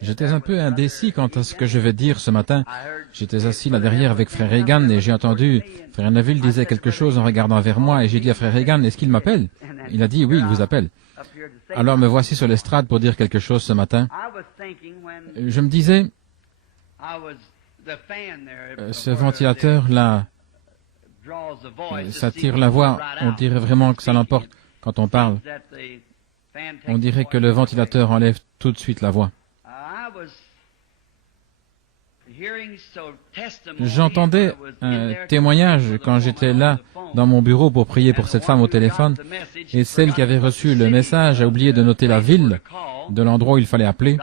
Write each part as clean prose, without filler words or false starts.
J'étais un peu indécis quant à ce que je vais dire ce matin. J'étais assis là derrière avec frère Reagan et j'ai entendu frère Neville disait quelque chose en regardant vers moi et j'ai dit à frère Reagan, est-ce qu'il m'appelle? Il a dit oui, il vous appelle. Alors me voici sur l'estrade pour dire quelque chose ce matin. Je me disais, ce ventilateur-là, ça tire la voix, on dirait vraiment que ça l'emporte quand on parle. On dirait que le ventilateur enlève tout de suite la voix. J'entendais un témoignage quand j'étais là dans mon bureau pour prier pour cette femme au téléphone, et celle qui avait reçu le message a oublié de noter la ville de l'endroit où il fallait appeler,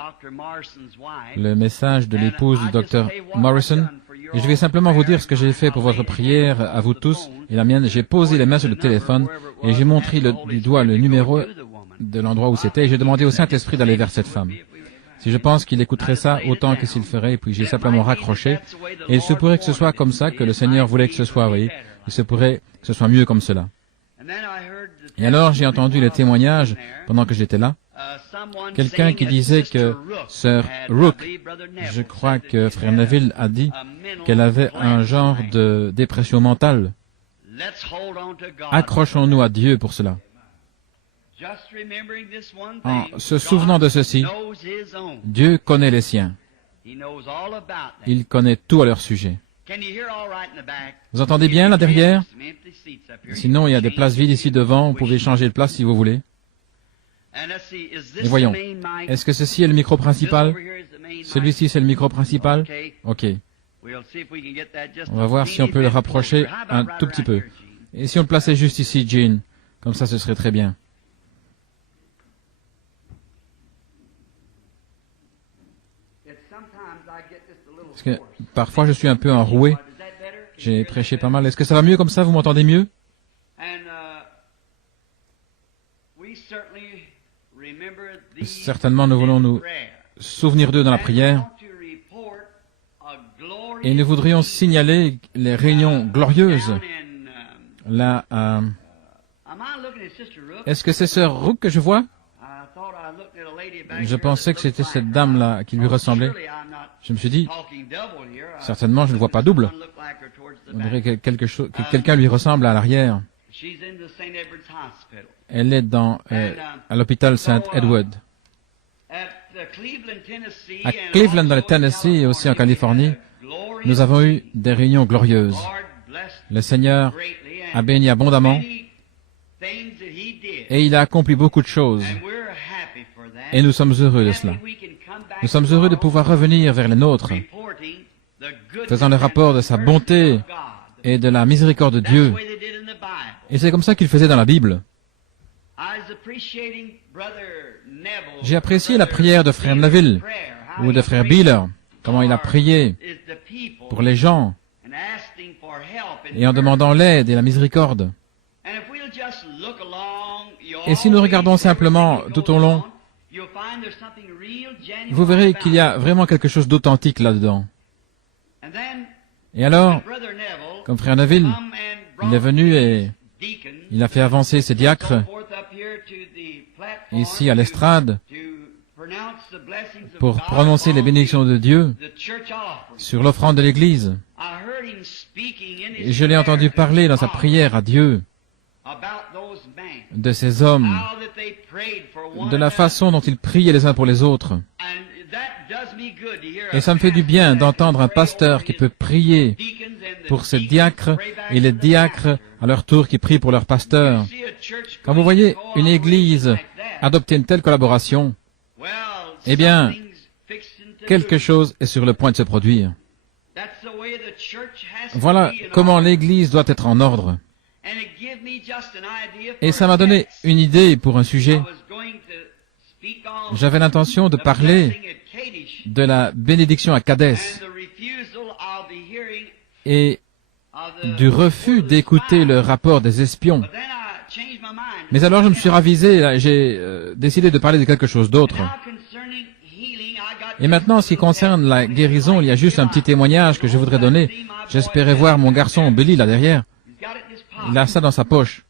le message de l'épouse du docteur Morrison. Et je vais simplement vous dire ce que j'ai fait pour votre prière, à vous tous, et la mienne. J'ai posé les mains sur le téléphone, et j'ai montré du doigt le numéro de l'endroit où c'était, et j'ai demandé au Saint-Esprit d'aller vers cette femme. Si je pense qu'il écouterait ça autant que s'il ferait, et puis j'ai simplement raccroché, et il se pourrait que ce soit comme ça, que le Seigneur voulait que ce soit, oui, il se pourrait que ce soit mieux comme cela. Et alors j'ai entendu le témoignage, pendant que j'étais là, quelqu'un qui disait que Sœur Rook, je crois que frère Neville a dit qu'elle avait un genre de dépression mentale. Accrochons-nous à Dieu pour cela. En se souvenant de ceci, Dieu connaît les siens. Il connaît tout à leur sujet. Vous entendez bien là derrière? Sinon, il y a des places vides ici devant. Vous pouvez changer de place si vous voulez. Et voyons, est-ce que ceci est le micro principal? Celui-ci, c'est le micro principal? Ok. On va voir si on peut le rapprocher un tout petit peu. Et si on le plaçait juste ici, Jean? Comme ça, ce serait très bien. Parce que parfois, je suis un peu enroué. J'ai prêché pas mal. Est-ce que ça va mieux comme ça? Vous m'entendez mieux? Certainement, nous voulons nous souvenir d'eux dans la prière. Et nous voudrions signaler les réunions glorieuses. Là, est-ce que c'est Sœur Rook que je vois? Je pensais que c'était cette dame-là qui lui ressemblait. Je me suis dit, certainement, je ne vois pas double. On dirait que quelqu'un lui ressemble à l'arrière. Elle est à l'hôpital Saint Edward. À Cleveland, dans le Tennessee, et aussi en Californie, nous avons eu des réunions glorieuses. Le Seigneur a béni abondamment et il a accompli beaucoup de choses. Et nous sommes heureux de cela. Nous sommes heureux de pouvoir revenir vers les nôtres, faisant le rapport de sa bonté et de la miséricorde de Dieu. Et c'est comme ça qu'il faisait dans la Bible. J'ai apprécié la prière de frère Neville ou de frère Beeler, comment il a prié pour les gens et en demandant l'aide et la miséricorde. Et si nous regardons simplement tout au long, vous verrez qu'il y a vraiment quelque chose d'authentique là-dedans. Et alors, comme frère Neville, il est venu et il a fait avancer ses diacres ici à l'estrade pour prononcer les bénédictions de Dieu sur l'offrande de l'Église. Et je l'ai entendu parler dans sa prière à Dieu de ces hommes, de la façon dont ils priaient les uns pour les autres. Et ça me fait du bien d'entendre un pasteur qui peut prier pour ses diacres et les diacres à leur tour qui prient pour leur pasteur. Quand vous voyez une église adopter une telle collaboration, eh bien, quelque chose est sur le point de se produire. Voilà comment l'église doit être en ordre. Et ça m'a donné une idée pour un sujet. J'avais l'intention de parler de la bénédiction à Kadès et du refus d'écouter le rapport des espions. Mais alors je me suis ravisé, j'ai décidé de parler de quelque chose d'autre. Et maintenant, en ce qui concerne la guérison, il y a juste un petit témoignage que je voudrais donner. J'espérais voir mon garçon Billy là derrière. Il a ça dans sa poche.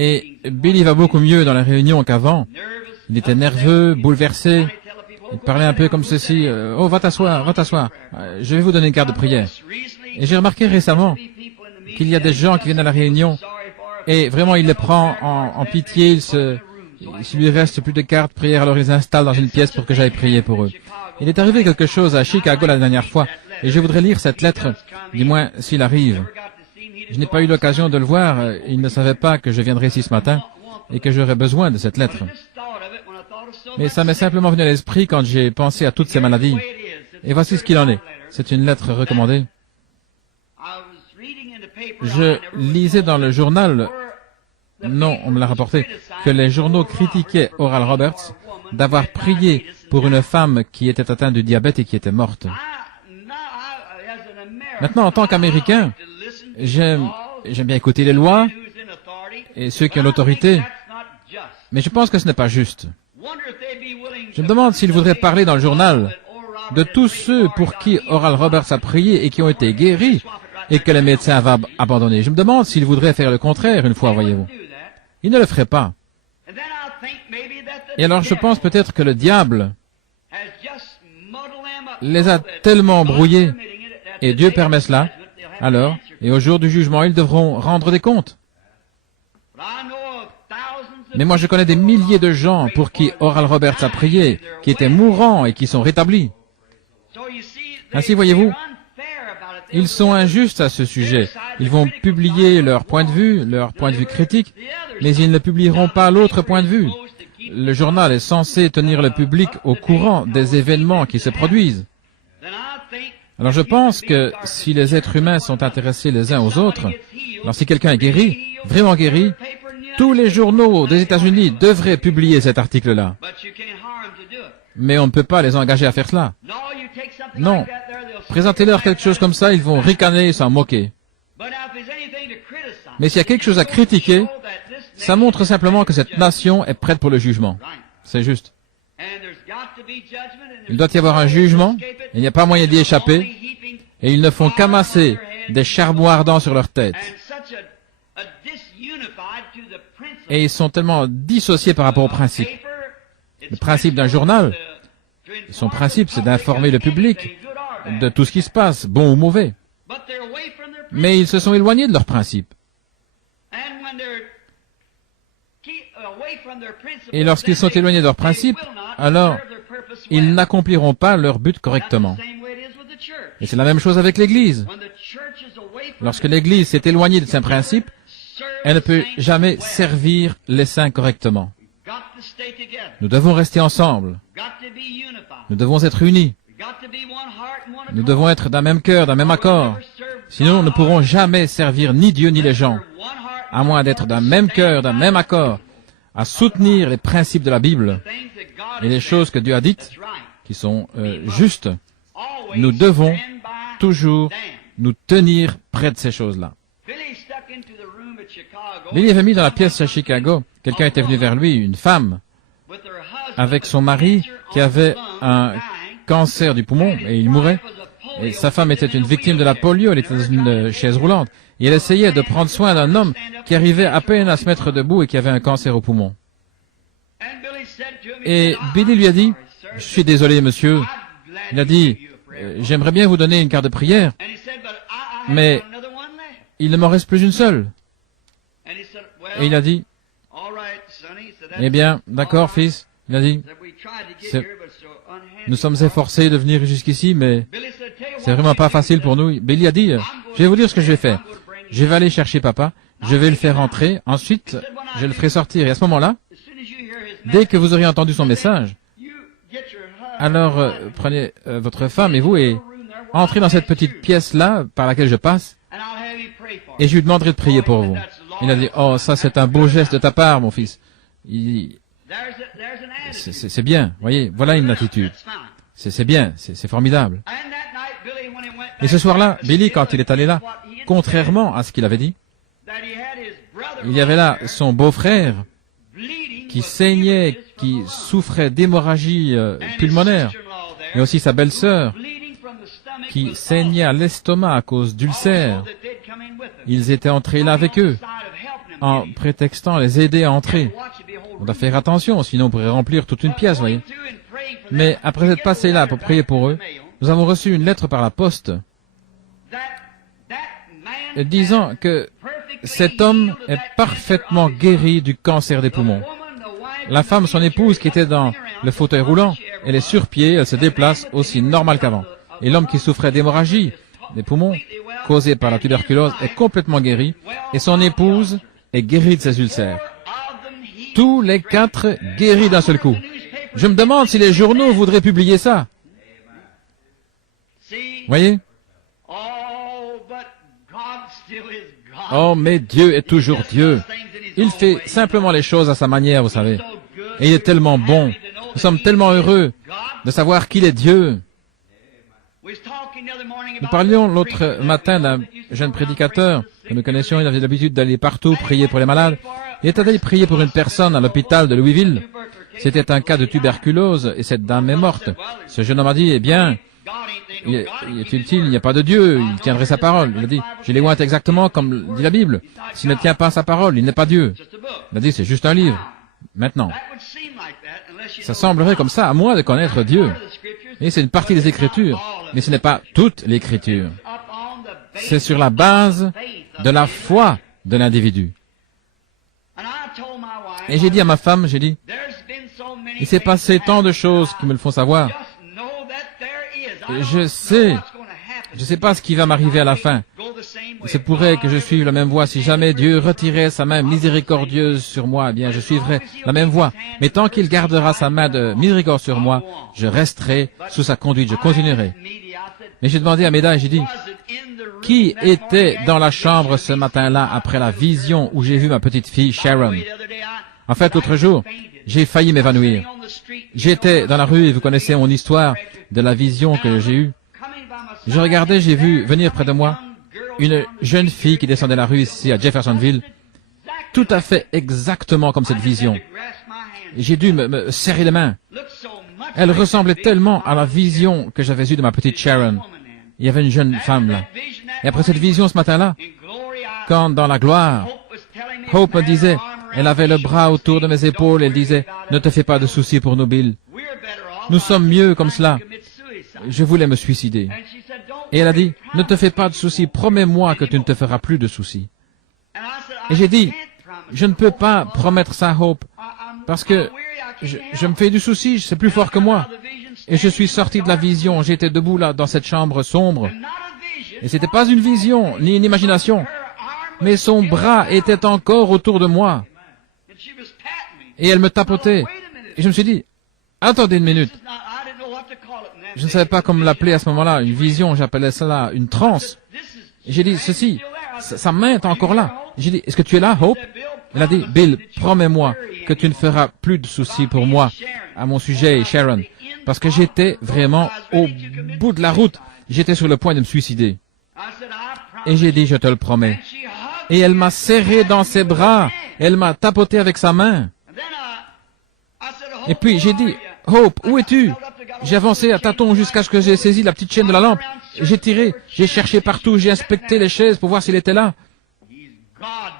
Et Billy va beaucoup mieux dans la réunion qu'avant. Il était nerveux, bouleversé. Il parlait un peu comme ceci. Oh, va t'asseoir, va t'asseoir. Je vais vous donner une carte de prière. Et j'ai remarqué récemment qu'il y a des gens qui viennent à la réunion et vraiment il les prend en pitié. S'il lui reste plus de cartes de prière, alors il les installe dans une pièce pour que j'aille prier pour eux. Il est arrivé quelque chose à Chicago la dernière fois et je voudrais lire cette lettre, du moins s'il arrive. Je n'ai pas eu l'occasion de le voir. Il ne savait pas que je viendrais ici ce matin et que j'aurais besoin de cette lettre. Mais ça m'est simplement venu à l'esprit quand j'ai pensé à toutes ces maladies. Et voici ce qu'il en est. C'est une lettre recommandée. Je lisais dans le journal, non, on me l'a rapporté, que les journaux critiquaient Oral Roberts d'avoir prié pour une femme qui était atteinte du diabète et qui était morte. Maintenant, en tant qu'Américain, j'aime bien écouter les lois et ceux qui ont l'autorité, mais je pense que ce n'est pas juste. Je me demande s'ils voudraient parler dans le journal de tous ceux pour qui Oral Roberts a prié et qui ont été guéris et que les médecins avaient abandonné. Je me demande s'ils voudraient faire le contraire une fois, voyez-vous. Ils ne le feraient pas. Et alors je pense peut-être que le diable les a tellement brouillés, et Dieu permet cela, alors, et au jour du jugement, ils devront rendre des comptes. Mais moi je connais des milliers de gens pour qui Oral Roberts a prié, qui étaient mourants et qui sont rétablis. Ainsi, voyez-vous, ils sont injustes à ce sujet. Ils vont publier leur point de vue critique, mais ils ne publieront pas l'autre point de vue. Le journal est censé tenir le public au courant des événements qui se produisent. Alors je pense que si les êtres humains sont intéressés les uns aux autres, alors si quelqu'un est guéri, vraiment guéri, tous les journaux des États-Unis devraient publier cet article-là. Mais on ne peut pas les engager à faire cela. Non. Présentez-leur quelque chose comme ça, ils vont ricaner et s'en moquer. Mais s'il y a quelque chose à critiquer, ça montre simplement que cette nation est prête pour le jugement. C'est juste. Il doit y avoir un jugement, il n'y a pas moyen d'y échapper, et ils ne font qu'amasser des charbons ardents sur leur tête. Et ils sont tellement dissociés par rapport au principe. Le principe d'un journal, son principe, c'est d'informer le public de tout ce qui se passe, bon ou mauvais. Mais ils se sont éloignés de leur principe. Et lorsqu'ils sont éloignés de leur principe, alors ils n'accompliront pas leur but correctement. Et c'est la même chose avec l'Église. Lorsque l'Église s'est éloignée de ses principes, elle ne peut jamais servir les saints correctement. Nous devons rester ensemble. Nous devons être unis. Nous devons être d'un même cœur, d'un même accord. Sinon, nous ne pourrons jamais servir ni Dieu ni les gens, à moins d'être d'un même cœur, d'un même accord, à soutenir les principes de la Bible et les choses que Dieu a dites, qui sont justes. Nous devons toujours nous tenir près de ces choses-là. Billy avait mis dans la pièce à Chicago, quelqu'un était venu vers lui, une femme, avec son mari qui avait un cancer du poumon et il mourait. Et sa femme était une victime de la polio, elle était dans une chaise roulante. Et elle essayait de prendre soin d'un homme qui arrivait à peine à se mettre debout et qui avait un cancer au poumon. Et Billy lui a dit, « Je suis désolé, monsieur. » Il a dit, « J'aimerais bien vous donner une carte de prière, mais il ne m'en reste plus une seule. » Et il a dit, « Eh bien, d'accord, fils. » Il a dit, « Nous sommes efforcés de venir jusqu'ici, mais c'est vraiment pas facile pour nous. » Billy a dit, « Je vais vous dire ce que je vais faire. Je vais aller chercher papa, je vais le faire entrer, ensuite je le ferai sortir. Et à ce moment-là, dès que vous aurez entendu son message, alors prenez votre femme et vous et entrez dans cette petite pièce-là par laquelle je passe et je lui demanderai de prier pour vous. » Il a dit, « Oh, ça c'est un beau geste de ta part, mon fils. » C'est bien, voyez, voilà une attitude. C'est bien, c'est formidable. Et ce soir-là, Billy, quand il est allé là, contrairement à ce qu'il avait dit, il y avait là son beau-frère qui saignait, qui souffrait d'hémorragie pulmonaire, et aussi sa belle-sœur qui saignait à l'estomac à cause d'ulcères. Ils étaient entrés là avec eux. en prétextant les aider à entrer. On doit faire attention, sinon on pourrait remplir toute une pièce, voyez. Mais après être passé là pour prier pour eux, nous avons reçu une lettre par la poste disant que cet homme est parfaitement guéri du cancer des poumons. La femme, son épouse, qui était dans le fauteuil roulant, elle est sur pied, elle se déplace aussi normal qu'avant. Et l'homme qui souffrait d'hémorragie des poumons, causée par la tuberculose, est complètement guéri, et son épouse est guérie de ses ulcères. Tous les quatre guéris d'un seul coup. Je me demande si les journaux voudraient publier ça. Voyez? Oh, mais Dieu est toujours Dieu. Il fait simplement les choses à sa manière, vous savez. Et il est tellement bon. Nous sommes tellement heureux de savoir qu'il est Dieu. Nous parlions l'autre matin d'un jeune prédicateur que nous connaissions. Il avait l'habitude d'aller partout prier pour les malades. Il est allé prier pour une personne à l'hôpital de Louisville. C'était un cas de tuberculose et cette dame est morte. Ce jeune homme a dit, eh bien, il est utile, il n'y a pas de Dieu, il tiendrait sa parole. Il a dit, je les ointe exactement comme dit la Bible. S'il ne tient pas sa parole, il n'est pas Dieu. Il a dit, c'est juste un livre. Maintenant, ça semblerait comme ça, à moins de connaître Dieu. Et c'est une partie des Écritures, mais ce n'est pas toute l'Écriture. C'est sur la base de la foi de l'individu. Et j'ai dit à ma femme, j'ai dit, il s'est passé tant de choses qui me le font savoir. Je sais pas ce qui va m'arriver à la fin. Il se pourrait que je suive la même voie. Si jamais Dieu retirait sa main miséricordieuse sur moi, eh bien, je suivrai la même voie. Mais tant qu'il gardera sa main de miséricorde sur moi, je resterai sous sa conduite, je continuerai. Mais j'ai demandé à Méda et j'ai dit, qui était dans la chambre ce matin-là après la vision où j'ai vu ma petite fille Sharon? En fait, l'autre jour, j'ai failli m'évanouir. J'étais dans la rue et vous connaissez mon histoire de la vision que j'ai eue. Je regardais, j'ai vu venir près de moi une jeune fille qui descendait la rue ici à Jeffersonville, tout à fait exactement comme cette vision. J'ai dû me serrer les mains. Elle ressemblait tellement à la vision que j'avais eue de ma petite Sharon. Il y avait une jeune femme là. Et après cette vision ce matin-là, quand dans la gloire, Hope me disait, elle avait le bras autour de mes épaules, elle disait, ne te fais pas de soucis pour nous, Bill. Nous sommes mieux comme cela. Je voulais me suicider. Et elle a dit, ne te fais pas de soucis, promets-moi que tu ne te feras plus de soucis. Et j'ai dit, je ne peux pas promettre ça à Hope, parce que je me fais du souci, c'est plus fort que moi. Et je suis sorti de la vision, j'étais debout là, dans cette chambre sombre. Et c'était pas une vision, ni une imagination, mais son bras était encore autour de moi. Et elle me tapotait. Et je me suis dit, attendez une minute. Je ne savais pas comment l'appeler à ce moment-là, une vision, j'appelais cela une transe. Et j'ai dit, ceci, sa main est encore là. J'ai dit, est-ce que tu es là, Hope? Elle a dit, Bill, promets-moi que tu ne feras plus de soucis pour moi à mon sujet et Sharon. Parce que j'étais vraiment au bout de la route. J'étais sur le point de me suicider. Et j'ai dit, je te le promets. Et elle m'a serré dans ses bras. Elle m'a tapoté avec sa main. Et puis j'ai dit, Hope, où es-tu? J'ai avancé à tâtons jusqu'à ce que j'ai saisi la petite chaîne de la lampe. J'ai tiré, j'ai cherché partout, j'ai inspecté les chaises pour voir s'il était là.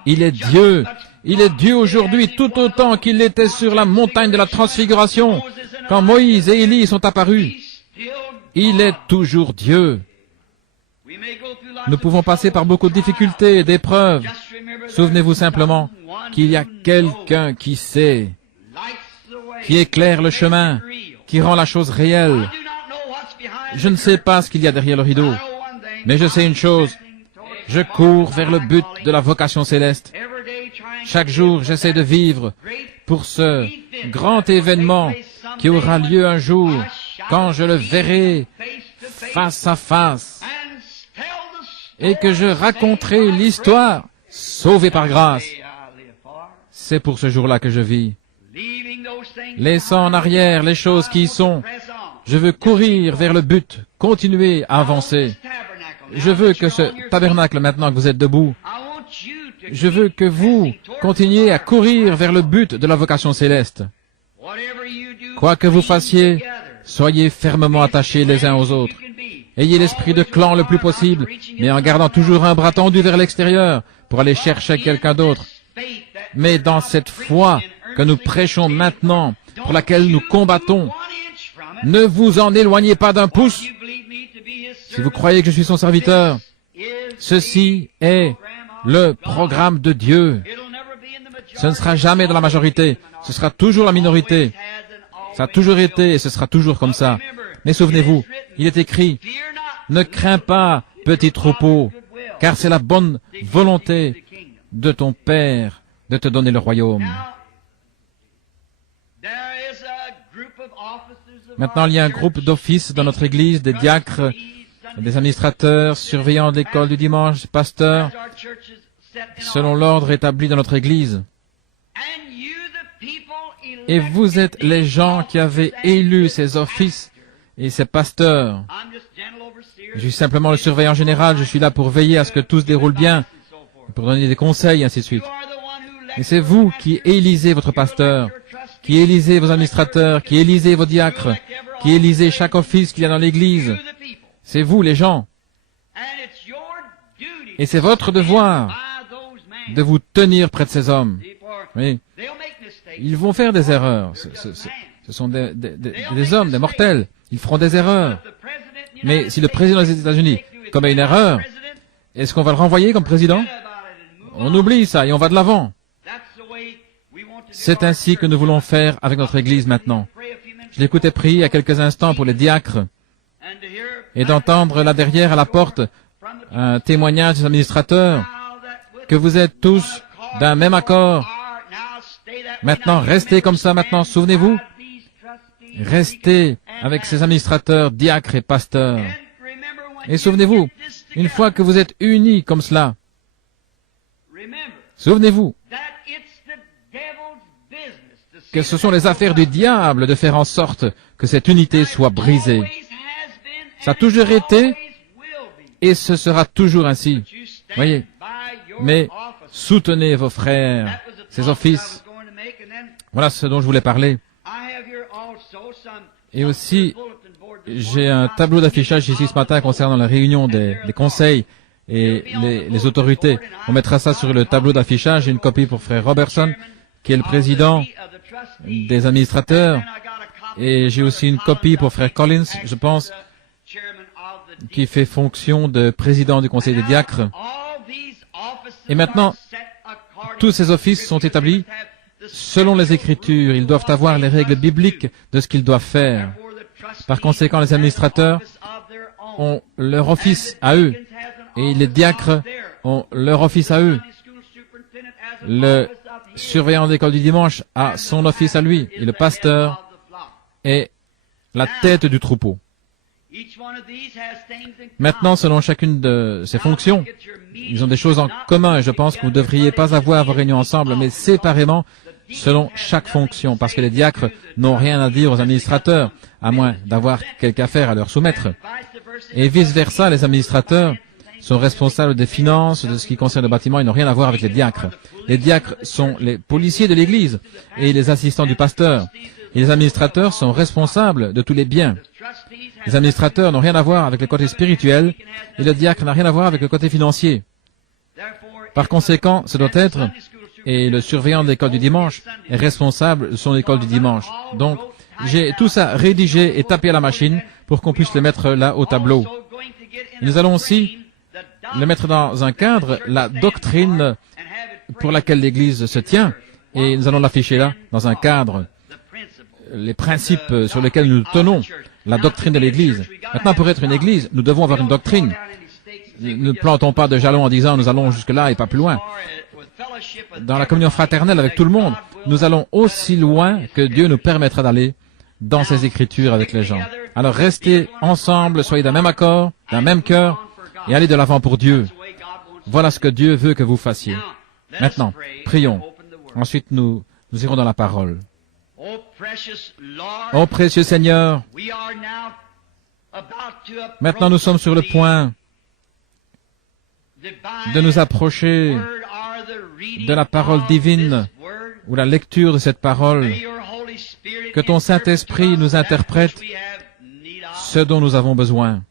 Il est Dieu. Il est Dieu aujourd'hui tout autant qu'il était sur la montagne de la transfiguration quand Moïse et Élie sont apparus. Il est toujours Dieu. Nous pouvons passer par beaucoup de difficultés et d'épreuves. Souvenez-vous simplement qu'il y a quelqu'un qui sait, qui éclaire le chemin, qui rend la chose réelle. Je ne sais pas ce qu'il y a derrière le rideau, mais je sais une chose. Je cours vers le but de la vocation céleste. Chaque jour, j'essaie de vivre pour ce grand événement qui aura lieu un jour, quand je le verrai face à face, et que je raconterai l'histoire sauvée par grâce. C'est pour ce jour-là que je vis. Laissant en arrière les choses qui y sont, je veux courir vers le but, continuer à avancer. Je veux que ce tabernacle, maintenant que vous êtes debout, je veux que vous continuiez à courir vers le but de la vocation céleste. Quoi que vous fassiez, soyez fermement attachés les uns aux autres. Ayez l'esprit de clan le plus possible, mais en gardant toujours un bras tendu vers l'extérieur pour aller chercher quelqu'un d'autre. Mais dans cette foi que nous prêchons maintenant, pour laquelle nous combattons, ne vous en éloignez pas d'un pouce. Si vous croyez que je suis son serviteur, ceci est le programme de Dieu. Ce ne sera jamais dans la majorité, ce sera toujours la minorité. Ça a toujours été et ce sera toujours comme ça. Mais souvenez-vous, il est écrit, ne crains pas, petit troupeau, car c'est la bonne volonté de ton Père de te donner le royaume. Maintenant, il y a un groupe d'offices dans notre Église, des diacres, des administrateurs, surveillants de l'école du dimanche, pasteurs, selon l'ordre établi dans notre Église. Et vous êtes les gens qui avez élu ces offices et ces pasteurs. Je suis simplement le surveillant général, je suis là pour veiller à ce que tout se déroule bien, pour donner des conseils, ainsi de suite. Et c'est vous qui élisez votre pasteur, qui élisez vos administrateurs, qui élisez vos diacres, qui élisez chaque office qu'il y a dans l'Église. C'est vous, les gens. Et c'est votre devoir de vous tenir près de ces hommes. Oui. Ils vont faire des erreurs. Ce sont des hommes, des mortels. Ils feront des erreurs. Mais si le président des États-Unis commet une erreur, est-ce qu'on va le renvoyer comme président? On oublie ça et on va de l'avant. C'est ainsi que nous voulons faire avec notre Église maintenant. Je l'écoutais prier il y a quelques instants pour les diacres et d'entendre là derrière à la porte un témoignage des administrateurs que vous êtes tous d'un même accord. Maintenant, restez comme ça maintenant, souvenez-vous. Restez avec ces administrateurs, diacres et pasteurs. Et souvenez-vous, une fois que vous êtes unis comme cela, souvenez-vous que ce sont les affaires du diable de faire en sorte que cette unité soit brisée. Ça a toujours été et ce sera toujours ainsi. Voyez. Mais soutenez vos frères, ces offices. Voilà ce dont je voulais parler. Et aussi, j'ai un tableau d'affichage ici ce matin concernant la réunion des conseils et les autorités. On mettra ça sur le tableau d'affichage. J'ai une copie pour frère Robertson, qui est le président des administrateurs. Et j'ai aussi une copie pour frère Collins, je pense, qui fait fonction de président du conseil des diacres. Et maintenant, tous ces offices sont établis selon les Écritures. Ils doivent avoir les règles bibliques de ce qu'ils doivent faire. Par conséquent, les administrateurs ont leur office à eux et les diacres ont leur office à eux. Le surveillant de l'école du dimanche a son office à lui et le pasteur est la tête du troupeau. Maintenant, selon chacune de ces fonctions, ils ont des choses en commun et je pense que vous ne devriez pas avoir vos réunions ensemble, mais séparément selon chaque fonction, parce que les diacres n'ont rien à dire aux administrateurs, à moins d'avoir quelque affaire à leur soumettre. Et vice-versa, les administrateurs sont responsables des finances, de ce qui concerne le bâtiment, ils n'ont rien à voir avec les diacres. Les diacres sont les policiers de l'Église et les assistants du pasteur. Et les administrateurs sont responsables de tous les biens. Les administrateurs n'ont rien à voir avec le côté spirituel et le diacre n'a rien à voir avec le côté financier. Par conséquent, ce doit être, et le surveillant de l'école du dimanche est responsable de son école du dimanche. Donc, j'ai tout ça rédigé et tapé à la machine pour qu'on puisse le mettre là au tableau. Nous allons aussi le mettre dans un cadre, la doctrine pour laquelle l'Église se tient, et nous allons l'afficher là, dans un cadre, les principes sur lesquels nous tenons, la doctrine de l'Église. Maintenant, pour être une Église, nous devons avoir une doctrine. Ne plantons pas de jalons en disant nous allons jusque-là et pas plus loin. Dans la communion fraternelle avec tout le monde, nous allons aussi loin que Dieu nous permettra d'aller dans ses Écritures avec les gens. Alors restez ensemble, soyez d'un même accord, d'un même cœur, et allez de l'avant pour Dieu. Voilà ce que Dieu veut que vous fassiez. Maintenant, prions. Ensuite, nous irons dans la parole. Ô précieux Seigneur, maintenant nous sommes sur le point de nous approcher de la parole divine ou la lecture de cette parole. Que ton Saint-Esprit nous interprète ce dont nous avons besoin.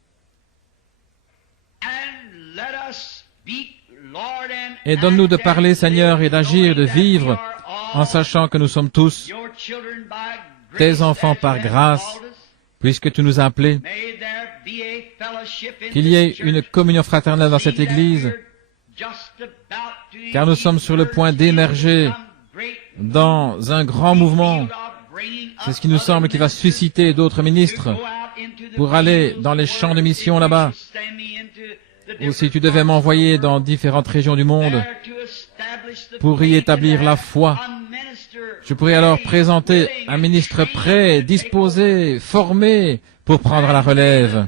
Et donne-nous de parler, Seigneur, et d'agir, de vivre, en sachant que nous sommes tous tes enfants par grâce, puisque tu nous as appelés. Qu'il y ait une communion fraternelle dans cette Église, car nous sommes sur le point d'émerger dans un grand mouvement. C'est ce qui nous semble qui va susciter d'autres ministres pour aller dans les champs de mission là-bas. Ou si tu devais m'envoyer dans différentes régions du monde pour y établir la foi, je pourrais alors présenter un ministre prêt, disposé, formé pour prendre la relève,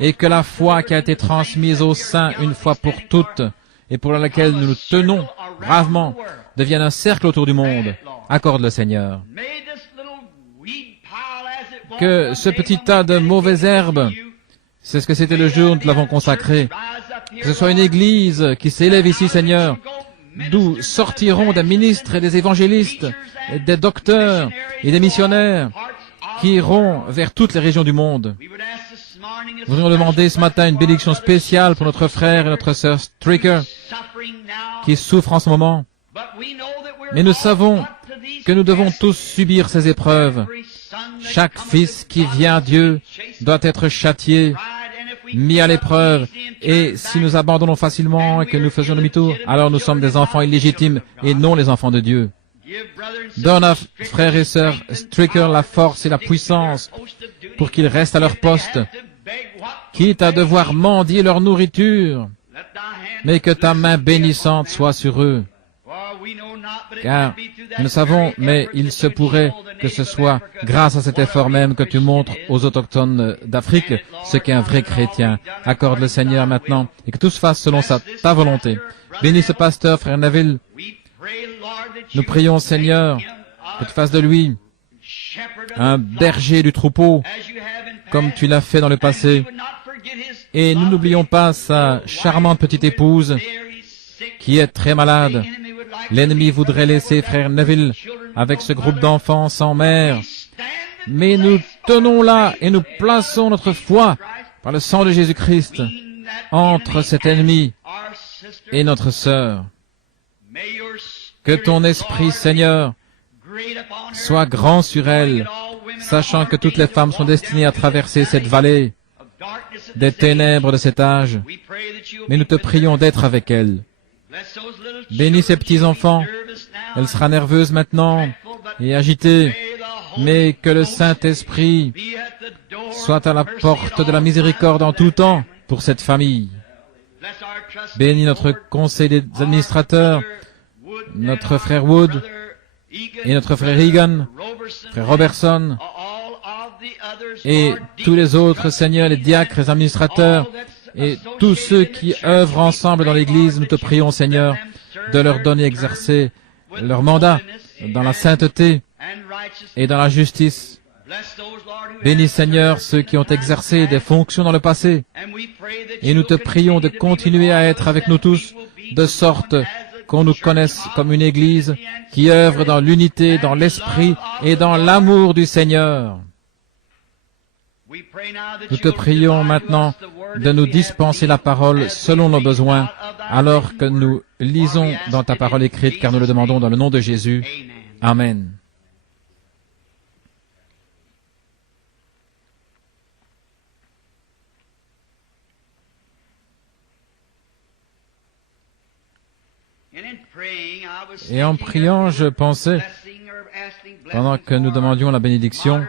et que la foi qui a été transmise aux saints une fois pour toutes, et pour laquelle nous nous tenons bravement, devienne un cercle autour du monde. Accorde le Seigneur. Que ce petit tas de mauvaises herbes, c'est ce que c'était le jour où nous l'avons consacré, que ce soit une église qui s'élève ici, Seigneur, d'où sortiront des ministres et des évangélistes, et des docteurs et des missionnaires qui iront vers toutes les régions du monde. Nous voudrions demander ce matin une bénédiction spéciale pour notre frère et notre sœur Stricker qui souffrent en ce moment. Mais nous savons que nous devons tous subir ces épreuves. Chaque fils qui vient à Dieu doit être châtié, mis à l'épreuve, et si nous abandonnons facilement et que nous faisons demi-tour, alors nous sommes des enfants illégitimes et non les enfants de Dieu. Donne à frères et sœurs Stricker la force et la puissance pour qu'ils restent à leur poste, quitte à devoir mendier leur nourriture, mais que ta main bénissante soit sur eux. Car nous savons, mais il se pourrait que ce soit grâce à cet effort même que tu montres aux autochtones d'Afrique ce qu'est un vrai chrétien. Accorde le Seigneur maintenant et que tout se fasse selon ta volonté. Bénis ce pasteur, frère Neville. Nous prions, Seigneur, que tu fasses de lui un berger du troupeau, comme tu l'as fait dans le passé. Et nous n'oublions pas sa charmante petite épouse, qui est très malade. L'ennemi voudrait laisser frère Neville avec ce groupe d'enfants sans mère. Mais nous tenons là et nous plaçons notre foi par le sang de Jésus-Christ entre cet ennemi et notre sœur. Que ton esprit, Seigneur, soit grand sur elle, sachant que toutes les femmes sont destinées à traverser cette vallée des ténèbres de cet âge. Mais nous te prions d'être avec elle. Bénis ces petits-enfants. Elle sera nerveuse maintenant et agitée, mais que le Saint-Esprit soit à la porte de la miséricorde en tout temps pour cette famille. Bénis notre conseil des administrateurs, notre frère Wood et notre frère Egan, frère Robertson, et tous les autres, Seigneur, les diacres, les administrateurs, et tous ceux qui œuvrent ensemble dans l'Église. Nous te prions, Seigneur, de leur donner exercer leur mandat dans la sainteté et dans la justice. Bénis, Seigneur, ceux qui ont exercé des fonctions dans le passé. Et nous te prions de continuer à être avec nous tous, de sorte qu'on nous connaisse comme une Église qui œuvre dans l'unité, dans l'esprit et dans l'amour du Seigneur. Nous te prions maintenant de nous dispenser la parole selon nos besoins, alors que nous lisons dans ta parole écrite, car nous le demandons dans le nom de Jésus. Amen. Et en priant, je pensais, pendant que nous demandions la bénédiction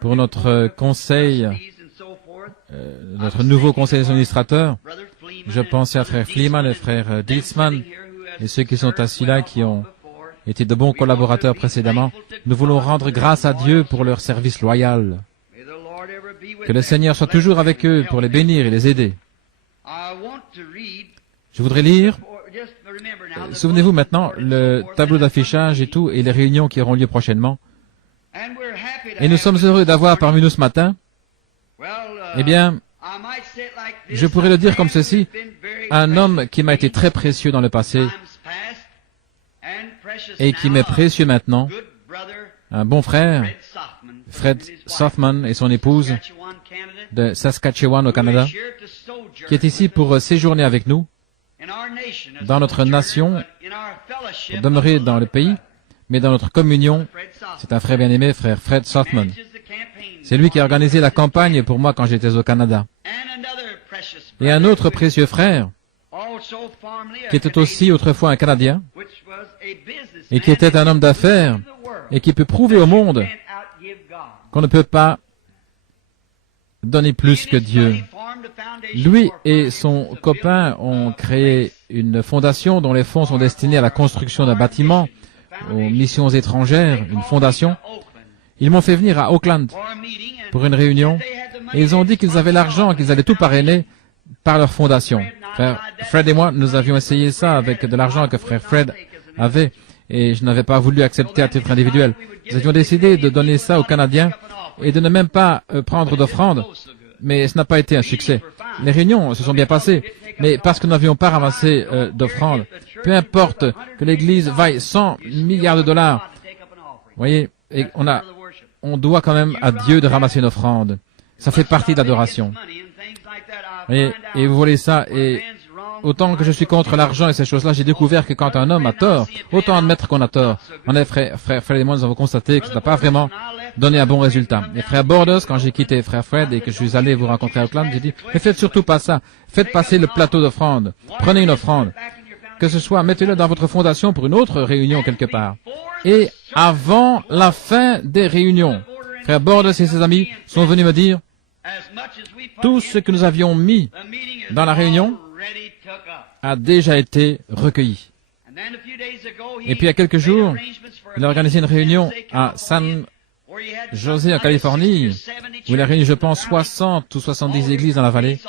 pour notre conseil, notre nouveau conseil des administrateurs, je pensais à frère Fleeman et frère Dilsman et ceux qui sont assis là, qui ont été de bons collaborateurs précédemment. Nous voulons rendre grâce à Dieu pour leur service loyal. Que le Seigneur soit toujours avec eux pour les bénir et les aider. Je voudrais lire, souvenez-vous maintenant, le tableau d'affichage et tout, et les réunions qui auront lieu prochainement. Et nous sommes heureux d'avoir parmi nous ce matin, eh bien, je pourrais le dire comme ceci, un homme qui m'a été très précieux dans le passé et qui m'est précieux maintenant, un bon frère, Fred Sothman et son épouse de Saskatchewan au Canada, qui est ici pour séjourner avec nous. dans notre nation, pour demeurer dans le pays, mais dans notre communion, c'est un frère bien-aimé, frère Fred Sothman. C'est lui qui a organisé la campagne pour moi quand j'étais au Canada. Et un autre précieux frère, qui était aussi autrefois un Canadien, et qui était un homme d'affaires, et qui peut prouver au monde qu'on ne peut pas donner plus que Dieu. Lui et son copain ont créé une fondation dont les fonds sont destinés à la construction d'un bâtiment aux missions étrangères, une fondation. Ils m'ont fait venir à Auckland pour une réunion et ils ont dit qu'ils avaient l'argent, qu'ils allaient tout parrainer par leur fondation. Frère Fred et moi, nous avions essayé ça avec de l'argent que frère Fred avait et je n'avais pas voulu accepter à titre individuel. Nous avions décidé de donner ça aux Canadiens et de ne même pas prendre d'offrande, mais ce n'a pas été un succès. Les réunions se sont bien passées, mais parce que nous n'avions pas ramassé d'offrande, peu importe que l'Église vaille 100 milliards de dollars, vous voyez, et on doit quand même à Dieu de ramasser une offrande. Ça fait partie de l'adoration. Et vous voyez ça, et autant que je suis contre l'argent et ces choses-là, j'ai découvert que quand un homme a tort, autant admettre qu'on a tort. En effet, frère et moi, nous avons constaté que ça n'a pas vraiment donné un bon résultat. Et frère Borders, quand j'ai quitté frère Fred et que je suis allé vous rencontrer à Auckland, j'ai dit, mais faites surtout pas ça. Faites passer le plateau d'offrande. Prenez une offrande. Que ce soit, mettez-le dans votre fondation pour une autre réunion quelque part. Et avant la fin des réunions, frère Borders et ses amis sont venus me dire, tout ce que nous avions mis dans la réunion a déjà été recueilli. Et puis il y a quelques jours, il a organisé une réunion à San José en Californie, où il a réuni, je pense, 60 ou 70 églises dans la vallée.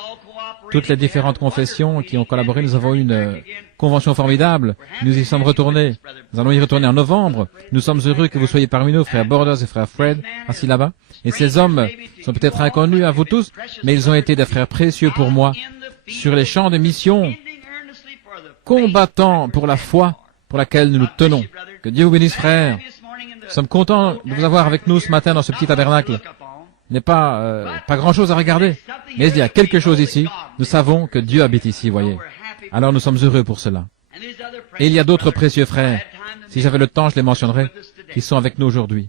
Toutes les différentes confessions qui ont collaboré, nous avons eu une convention formidable. Nous y sommes retournés. Nous allons y retourner en novembre. Nous sommes heureux que vous soyez parmi nous, frère Borders et frère Fred, assis là-bas. Et ces hommes sont peut-être inconnus à vous tous, mais ils ont été des frères précieux pour moi sur les champs de mission, combattant pour la foi pour laquelle nous nous tenons. Que Dieu vous bénisse, frère. Nous sommes contents de vous avoir avec nous ce matin dans ce petit tabernacle. Il n'est pas grand-chose à regarder, mais il y a quelque chose ici. Nous savons que Dieu habite ici, voyez. Alors nous sommes heureux pour cela. Et il y a d'autres précieux frères, si j'avais le temps, je les mentionnerais, qui sont avec nous aujourd'hui.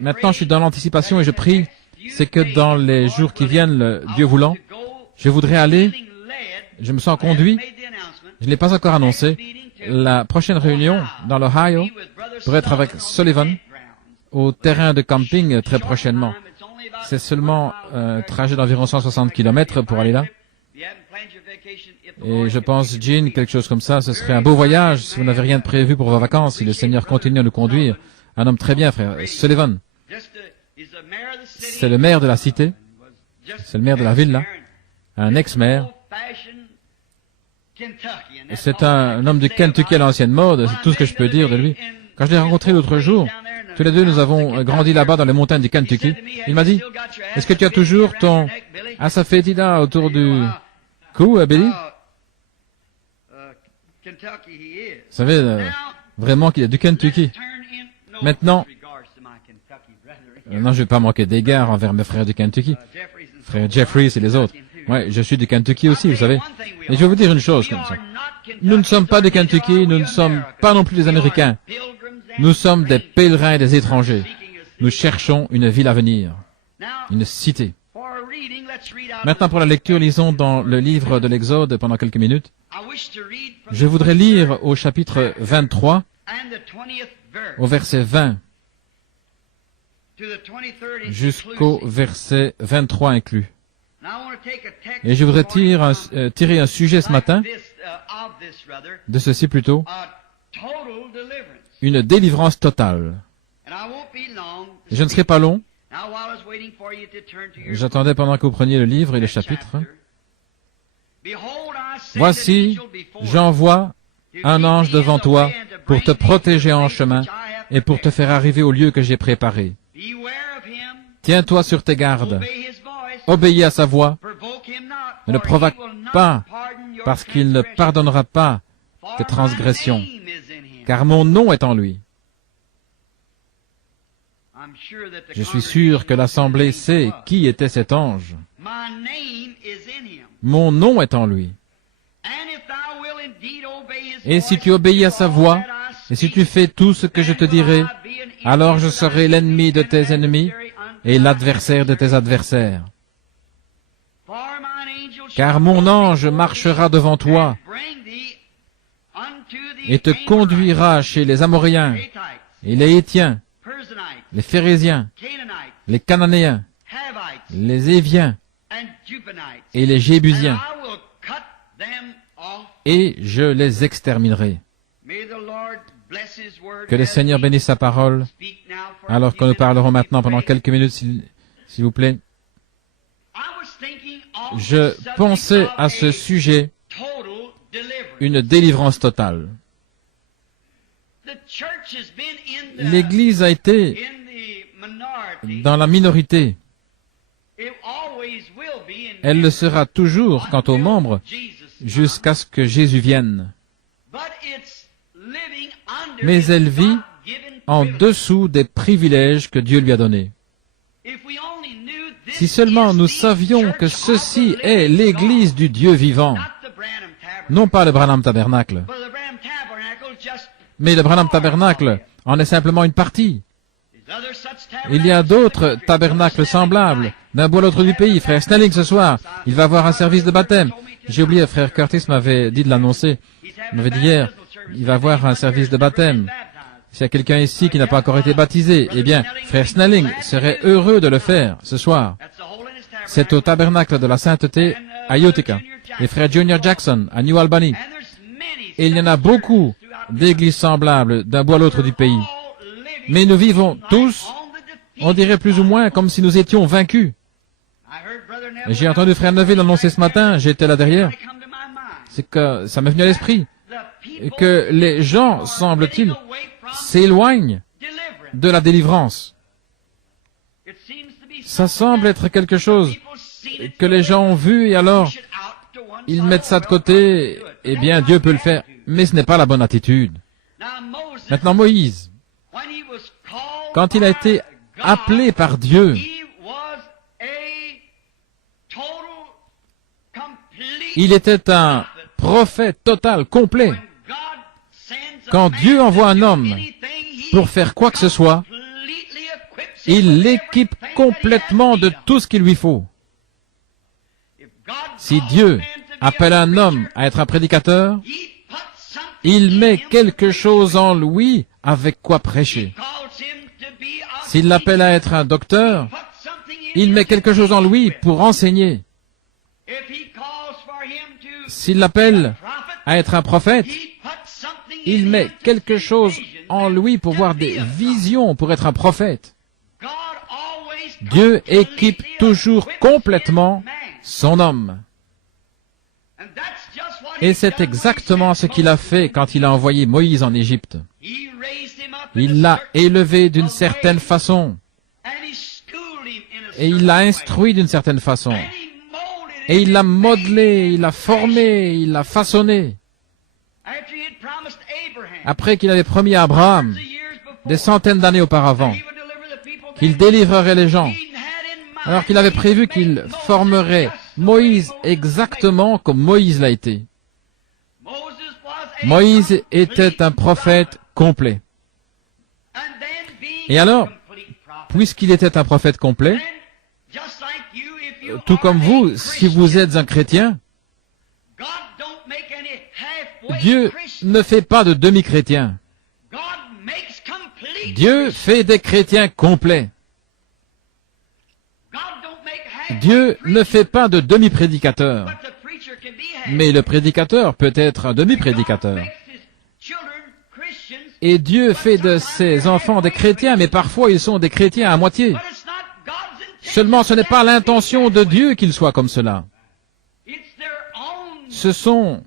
Maintenant, je suis dans l'anticipation et je prie, c'est que dans les jours qui viennent, Dieu voulant, je voudrais aller, je me sens conduit, je ne l'ai pas encore annoncé, la prochaine réunion dans l'Ohio pourrait être avec Sullivan au terrain de camping très prochainement. C'est seulement un trajet d'environ 160 km pour aller là. Et je pense, Jean, quelque chose comme ça, ce serait un beau voyage si vous n'avez rien de prévu pour vos vacances, si le Seigneur continue à nous conduire. Un homme très bien, frère. Sullivan. C'est le maire de la cité. C'est le maire de la ville, là. Un ex-maire. C'est un homme du Kentucky à l'ancienne mode, c'est tout ce que je peux dire de lui. Quand je l'ai rencontré l'autre jour, tous les deux nous avons grandi là-bas dans les montagnes du Kentucky. Il m'a dit, est-ce que tu as toujours ton asafétida autour du cou, Billy? Vous savez, vraiment qu'il y a du Kentucky. Maintenant, non, je ne vais pas manquer d'égard envers mes frères du Kentucky. Frère Jeffries et les autres. Ouais, je suis du Kentucky aussi, vous savez. Et je vais vous dire une chose comme ça. Nous ne sommes pas du Kentucky, nous ne sommes pas non plus des Américains. Nous sommes des pèlerins et des étrangers. Nous cherchons une ville à venir, une cité. Maintenant, pour la lecture, lisons dans le livre de l'Exode pendant quelques minutes. Je voudrais lire au chapitre 23, au verset 20, jusqu'au verset 23 inclus. Et je voudrais tirer un sujet ce matin, de ceci plutôt, une délivrance totale. Je ne serai pas long. J'attendais pendant que vous preniez le livre et le chapitre. Voici, j'envoie un ange devant toi pour te protéger en chemin et pour te faire arriver au lieu que j'ai préparé. Tiens-toi sur tes gardes. Obéis à sa voix. Ne le provoque pas, parce qu'il ne pardonnera pas tes transgressions, car mon nom est en lui. Je suis sûr que l'Assemblée sait qui était cet ange. Mon nom est en lui. Et si tu obéis à sa voix, et si tu fais tout ce que je te dirai, alors je serai l'ennemi de tes ennemis et l'adversaire de tes adversaires. Car mon ange marchera devant toi et te conduira chez les Amoréens et les Hétiens, les Phérésiens, les Cananéens, les Éviens et les Jébusiens, et je les exterminerai. Que le Seigneur bénisse sa parole, alors que nous parlerons maintenant pendant quelques minutes, s'il vous plaît. Je pensais à ce sujet, une délivrance totale. L'Église a été dans la minorité. Elle le sera toujours quant aux membres, jusqu'à ce que Jésus vienne. Mais elle vit en dessous des privilèges que Dieu lui a donnés. Si seulement nous savions que ceci est l'Église du Dieu vivant, non pas le Branham Tabernacle, mais le Branham Tabernacle en est simplement une partie. Il y a d'autres tabernacles semblables, d'un bout à l'autre du pays. Frère Snelling, ce soir, il va avoir un service de baptême. J'ai oublié, frère Curtis m'avait dit de l'annoncer. Il m'avait dit hier, il va avoir un service de baptême. S'il y a quelqu'un ici qui n'a pas encore été baptisé, eh bien, frère Snelling serait heureux de le faire ce soir. C'est au tabernacle de la sainteté à Utica. Et frère Junior Jackson à New Albany. Et il y en a beaucoup d'églises semblables d'un bout à l'autre du pays. Mais nous vivons tous, on dirait plus ou moins comme si nous étions vaincus. J'ai entendu frère Neville annoncer ce matin, j'étais là derrière, c'est que ça m'est venu à l'esprit, que les gens, semble-t-il, s'éloignent de la délivrance. Ça semble être quelque chose que les gens ont vu et alors ils mettent ça de côté, eh bien Dieu peut le faire, mais ce n'est pas la bonne attitude. Maintenant Moïse, quand il a été appelé par Dieu, il était un prophète total, complet. Quand Dieu envoie un homme pour faire quoi que ce soit, il l'équipe complètement de tout ce qu'il lui faut. Si Dieu appelle un homme à être un prédicateur, il met quelque chose en lui avec quoi prêcher. S'il l'appelle à être un docteur, il met quelque chose en lui pour enseigner. S'il l'appelle à être un prophète, il met quelque chose en lui pour voir des visions, pour être un prophète. Dieu équipe toujours complètement son homme. Et c'est exactement ce qu'il a fait quand il a envoyé Moïse en Égypte. Il l'a élevé d'une certaine façon. Et il l'a instruit d'une certaine façon. Et il l'a modelé, il l'a formé, il l'a façonné. Après qu'il avait promis à Abraham, des centaines d'années auparavant, qu'il délivrerait les gens, alors qu'il avait prévu qu'il formerait Moïse exactement comme Moïse l'a été. Moïse était un prophète complet. Et alors, puisqu'il était un prophète complet, tout comme vous, si vous êtes un chrétien, Dieu ne fait pas de demi-chrétiens. Dieu fait des chrétiens complets. Dieu ne fait pas de demi-prédicateurs. Mais le prédicateur peut être un demi-prédicateur. Et Dieu fait de ses enfants des chrétiens, mais parfois ils sont des chrétiens à moitié. Seulement ce n'est pas l'intention de Dieu qu'ils soient comme cela. Ce sont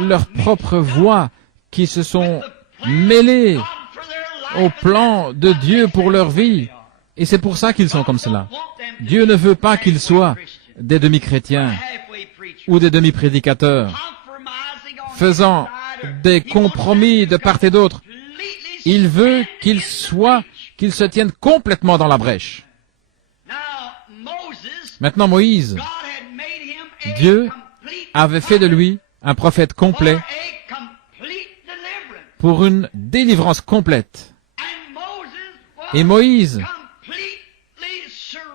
leurs propres voies qui se sont mêlées au plan de Dieu pour leur vie. Et c'est pour ça qu'ils sont comme cela. Dieu ne veut pas qu'ils soient des demi-chrétiens ou des demi-prédicateurs, faisant des compromis de part et d'autre. Il veut qu'ils se tiennent complètement dans la brèche. Maintenant Moïse, Dieu avait fait de lui un prophète complet pour une délivrance complète. Et Moïse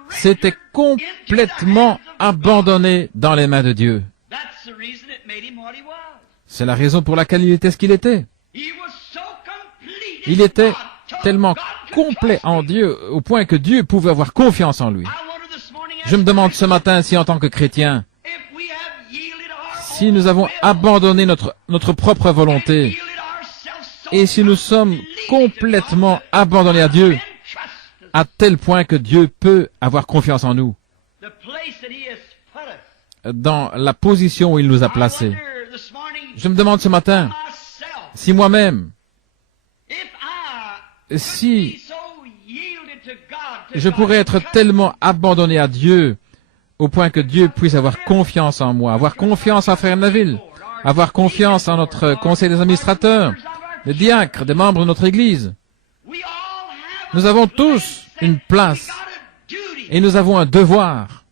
s'était complètement abandonné dans les mains de Dieu. C'est la raison pour laquelle il était ce qu'il était. Il était tellement complet en Dieu au point que Dieu pouvait avoir confiance en lui. Je me demande ce matin si en tant que chrétien, si nous avons abandonné notre propre volonté et si nous sommes complètement abandonnés à Dieu, à tel point que Dieu peut avoir confiance en nous, dans la position où il nous a placés. Je me demande ce matin, si moi-même, si je pourrais être tellement abandonné à Dieu, au point que Dieu puisse avoir confiance en moi, avoir confiance en Frère Neville, avoir confiance en notre conseil des administrateurs, des diacres, des membres de notre Église. Nous avons tous une place et nous avons un devoir.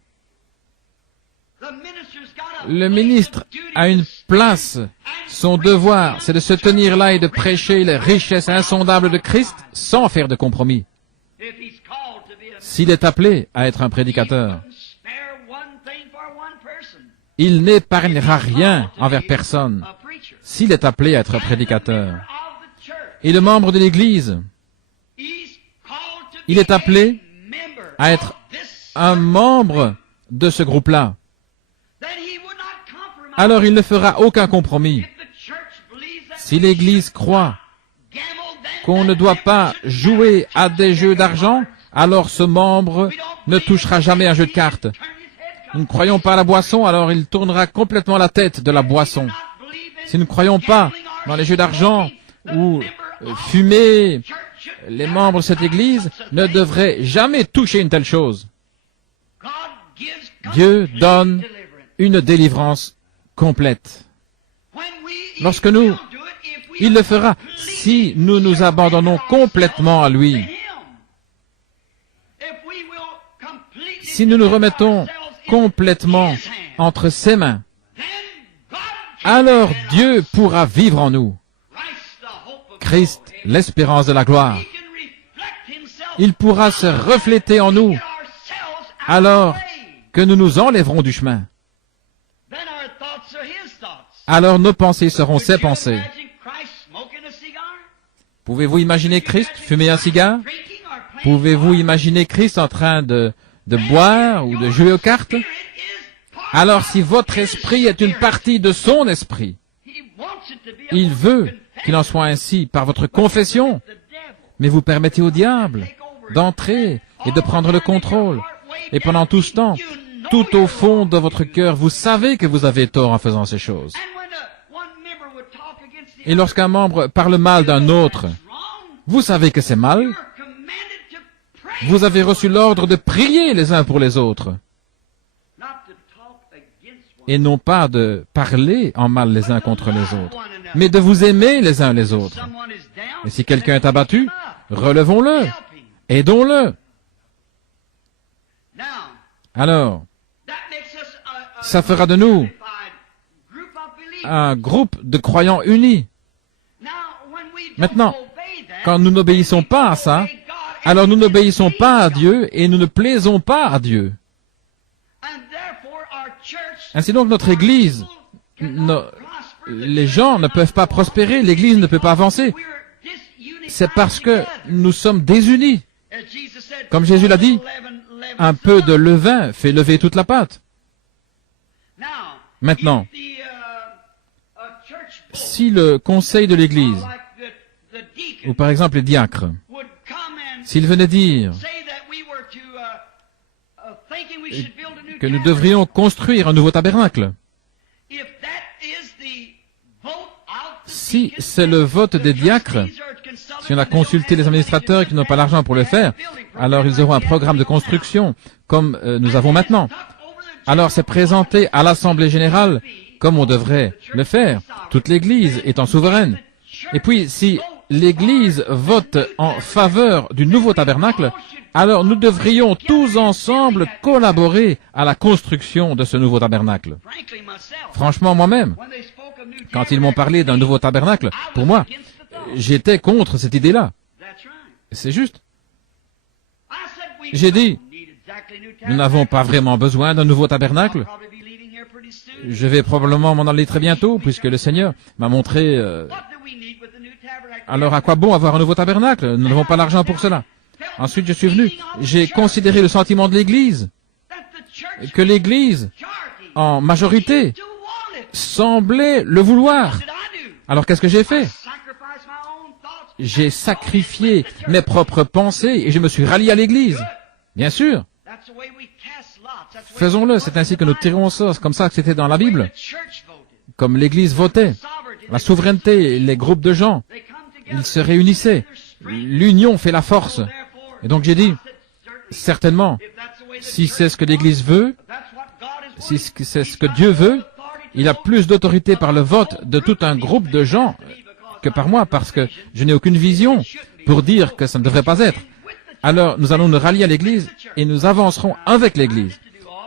Le ministre a une place. Son devoir, c'est de se tenir là et de prêcher les richesses insondables de Christ sans faire de compromis. S'il est appelé à être un prédicateur, il n'épargnera rien envers personne s'il est appelé à être un prédicateur. Et le membre de l'Église, il est appelé à être un membre de ce groupe-là. Alors il ne fera aucun compromis. Si l'Église croit qu'on ne doit pas jouer à des jeux d'argent, alors ce membre ne touchera jamais un jeu de cartes. Nous ne croyons pas à la boisson, alors il tournera complètement la tête de la boisson. Si nous ne croyons pas dans les jeux d'argent ou fumer, les membres de cette Église ne devraient jamais toucher une telle chose. Dieu donne une délivrance complète. Lorsque il le fera si nous nous abandonnons complètement à lui. Si nous nous remettons complètement entre ses mains, alors Dieu pourra vivre en nous. Christ, l'espérance de la gloire. Il pourra se refléter en nous alors que nous nous enlèverons du chemin. Alors nos pensées seront ses pensées. Pouvez-vous imaginer Christ fumer un cigare? Pouvez-vous imaginer Christ en train de boire ou de jouer aux cartes? Alors si votre esprit est une partie de son esprit, il veut qu'il en soit ainsi par votre confession, mais vous permettez au diable d'entrer et de prendre le contrôle. Et pendant tout ce temps, tout au fond de votre cœur, vous savez que vous avez tort en faisant ces choses. Et lorsqu'un membre parle mal d'un autre, vous savez que c'est mal. Vous avez reçu l'ordre de prier les uns pour les autres. Et non pas de parler en mal les uns contre les autres, mais de vous aimer les uns les autres. Et si quelqu'un est abattu, relevons-le, aidons-le. Alors, ça fera de nous un groupe de croyants unis. Maintenant, quand nous n'obéissons pas à ça, alors nous n'obéissons pas à Dieu et nous ne plaisons pas à Dieu. Ainsi donc notre Église, les gens ne peuvent pas prospérer, l'Église ne peut pas avancer. C'est parce que nous sommes désunis. Comme Jésus l'a dit, un peu de levain fait lever toute la pâte. Maintenant, si le conseil de l'Église, ou par exemple les diacres, s'ils venaient dire que nous devrions construire un nouveau tabernacle, si c'est le vote des diacres, si on a consulté les administrateurs qui n'ont pas l'argent pour le faire, alors ils auront un programme de construction comme nous avons maintenant. Alors c'est présenté à l'Assemblée générale comme on devrait le faire, toute l'Église étant souveraine. Et puis si l'Église vote en faveur du nouveau tabernacle, alors nous devrions tous ensemble collaborer à la construction de ce nouveau tabernacle. Franchement, moi-même, quand ils m'ont parlé d'un nouveau tabernacle, pour moi, j'étais contre cette idée-là. C'est juste. J'ai dit, nous n'avons pas vraiment besoin d'un nouveau tabernacle. Je vais probablement m'en aller très bientôt, puisque le Seigneur m'a montré... Alors à quoi bon avoir un nouveau tabernacle? Nous n'avons pas l'argent pour cela. Ensuite, je suis venu. J'ai considéré le sentiment de l'Église, que l'Église, en majorité, semblait le vouloir. Alors qu'est-ce que j'ai fait? J'ai sacrifié mes propres pensées et je me suis rallié à l'Église. Bien sûr. Faisons-le, c'est ainsi que nous tirons au sort, comme ça que c'était dans la Bible. Comme l'Église votait, la souveraineté, les groupes de gens, ils se réunissaient. L'union fait la force. Et donc j'ai dit, certainement, si c'est ce que l'Église veut, si c'est ce que Dieu veut, il a plus d'autorité par le vote de tout un groupe de gens que par moi, parce que je n'ai aucune vision pour dire que ça ne devrait pas être. Alors nous allons nous rallier à l'Église et nous avancerons avec l'Église.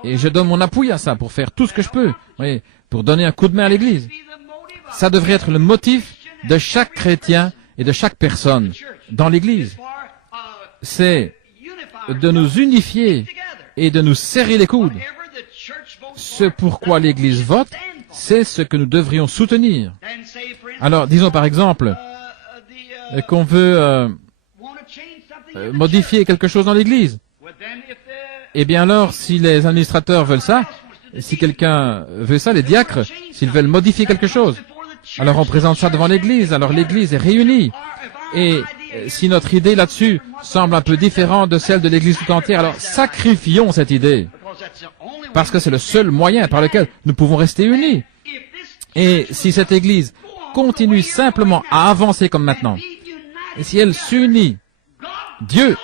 Et je donne mon appui à ça pour faire tout ce que je peux, oui, pour donner un coup de main à l'Église. Ça devrait être le motif de chaque chrétien et de chaque personne dans l'Église. C'est de nous unifier et de nous serrer les coudes. Ce pourquoi l'Église vote, c'est ce que nous devrions soutenir. Alors, disons par exemple qu'on veut modifier quelque chose dans l'Église. Eh bien alors, si les administrateurs veulent ça, si quelqu'un veut ça, les diacres, s'ils veulent modifier quelque chose, alors on présente ça devant l'Église, alors l'Église est réunie. Et si notre idée là-dessus semble un peu différente de celle de l'Église tout entière, alors sacrifions cette idée. Parce que c'est le seul moyen par lequel nous pouvons rester unis. Et si cette Église continue simplement à avancer comme maintenant, et si elle s'unit, Dieu,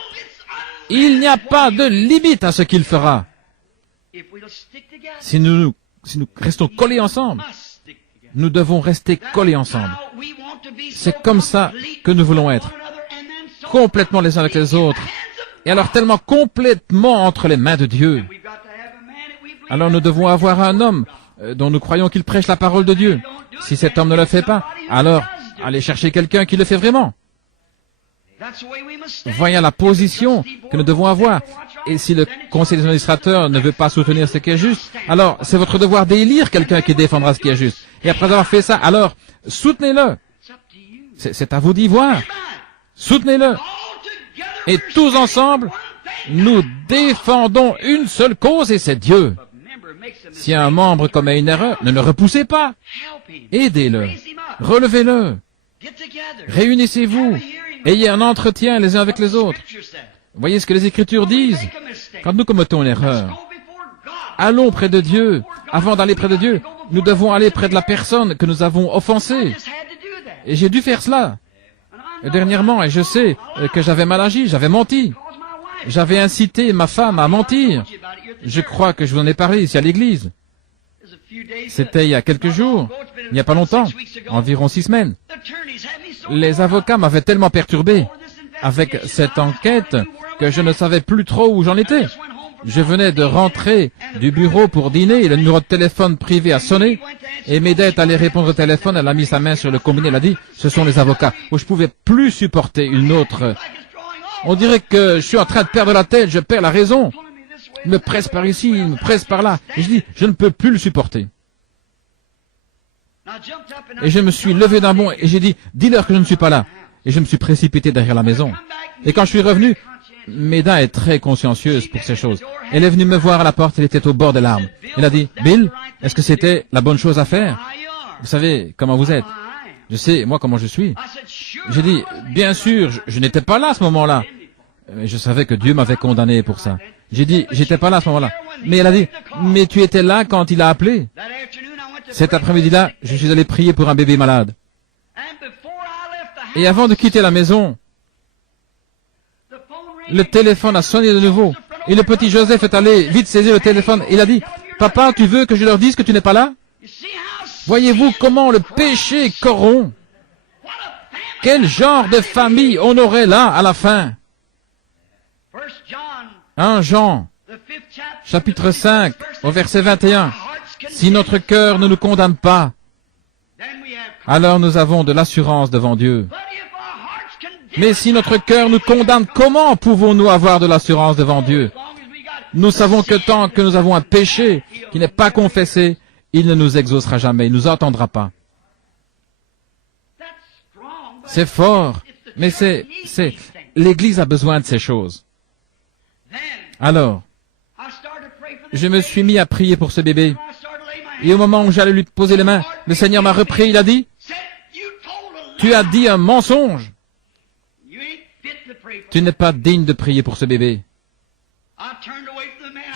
il n'y a pas de limite à ce qu'il fera. Si nous restons collés ensemble, nous devons rester collés ensemble. C'est comme ça que nous voulons être. Complètement les uns avec les autres. Et alors tellement complètement entre les mains de Dieu. Alors nous devons avoir un homme dont nous croyons qu'il prêche la parole de Dieu. Si cet homme ne le fait pas, alors allez chercher quelqu'un qui le fait vraiment. Voyons la position que nous devons avoir. Et si le conseil des administrateurs ne veut pas soutenir ce qui est juste, alors c'est votre devoir d'élire quelqu'un qui défendra ce qui est juste. Et après avoir fait ça, alors soutenez-le. C'est à vous d'y voir. Soutenez-le. Et tous ensemble, nous défendons une seule cause et c'est Dieu. Si un membre commet une erreur, ne le repoussez pas. Aidez-le. Relevez-le. Réunissez-vous. Ayez un entretien les uns avec les autres. Voyez ce que les Écritures disent. Quand nous commettons une erreur, allons près de Dieu. Avant d'aller près de Dieu, nous devons aller près de la personne que nous avons offensée. Et j'ai dû faire cela. Et dernièrement, et je sais que j'avais mal agi, j'avais menti. J'avais incité ma femme à mentir. Je crois que je vous en ai parlé ici à l'église. C'était il y a quelques jours, il n'y a pas longtemps, environ 6 semaines. Les avocats m'avaient tellement perturbé avec cette enquête que je ne savais plus trop où j'en étais. Je venais de rentrer du bureau pour dîner et le numéro de téléphone privé a sonné et Méda est allée répondre au téléphone, elle a mis sa main sur le combiné, elle a dit « Ce sont les avocats » où je pouvais plus supporter une autre. On dirait que je suis en train de perdre la tête, je perds la raison. Il me presse par ici, il me presse par là. Et je dis « Je ne peux plus le supporter ». Et je me suis levé d'un bond et j'ai dit « Dis-leur que je ne suis pas là ». Et je me suis précipité derrière la maison. Et quand je suis revenu, Méda est très consciencieuse pour ces choses. Elle est venue me voir à la porte, elle était au bord des larmes. Elle a dit, Bill, est-ce que c'était la bonne chose à faire? Vous savez comment vous êtes. Je sais, moi, comment je suis. J'ai dit, bien sûr, je n'étais pas là à ce moment-là. Mais je savais que Dieu m'avait condamné pour ça. J'ai dit, j'étais pas là à ce moment-là. Mais elle a dit, mais tu étais là quand il a appelé. Cet après-midi-là, je suis allé prier pour un bébé malade. Et avant de quitter la maison, le téléphone a sonné de nouveau. Et le petit Joseph est allé vite saisir le téléphone. Il a dit, papa, tu veux que je leur dise que tu n'es pas là? Voyez-vous comment le péché corrompt? Quel genre de famille on aurait là à la fin? 1 Jean, chapitre 5, au verset 21. Si notre cœur ne nous condamne pas, alors nous avons de l'assurance devant Dieu. Mais si notre cœur nous condamne, comment pouvons-nous avoir de l'assurance devant Dieu? Nous savons que tant que nous avons un péché qui n'est pas confessé, il ne nous exaucera jamais, il ne nous entendra pas. C'est fort, mais l'Église a besoin de ces choses. Alors, je me suis mis à prier pour ce bébé. Et au moment où j'allais lui poser les mains, le Seigneur m'a repris, il a dit, « Tu as dit un mensonge. Tu n'es pas digne de prier pour ce bébé. »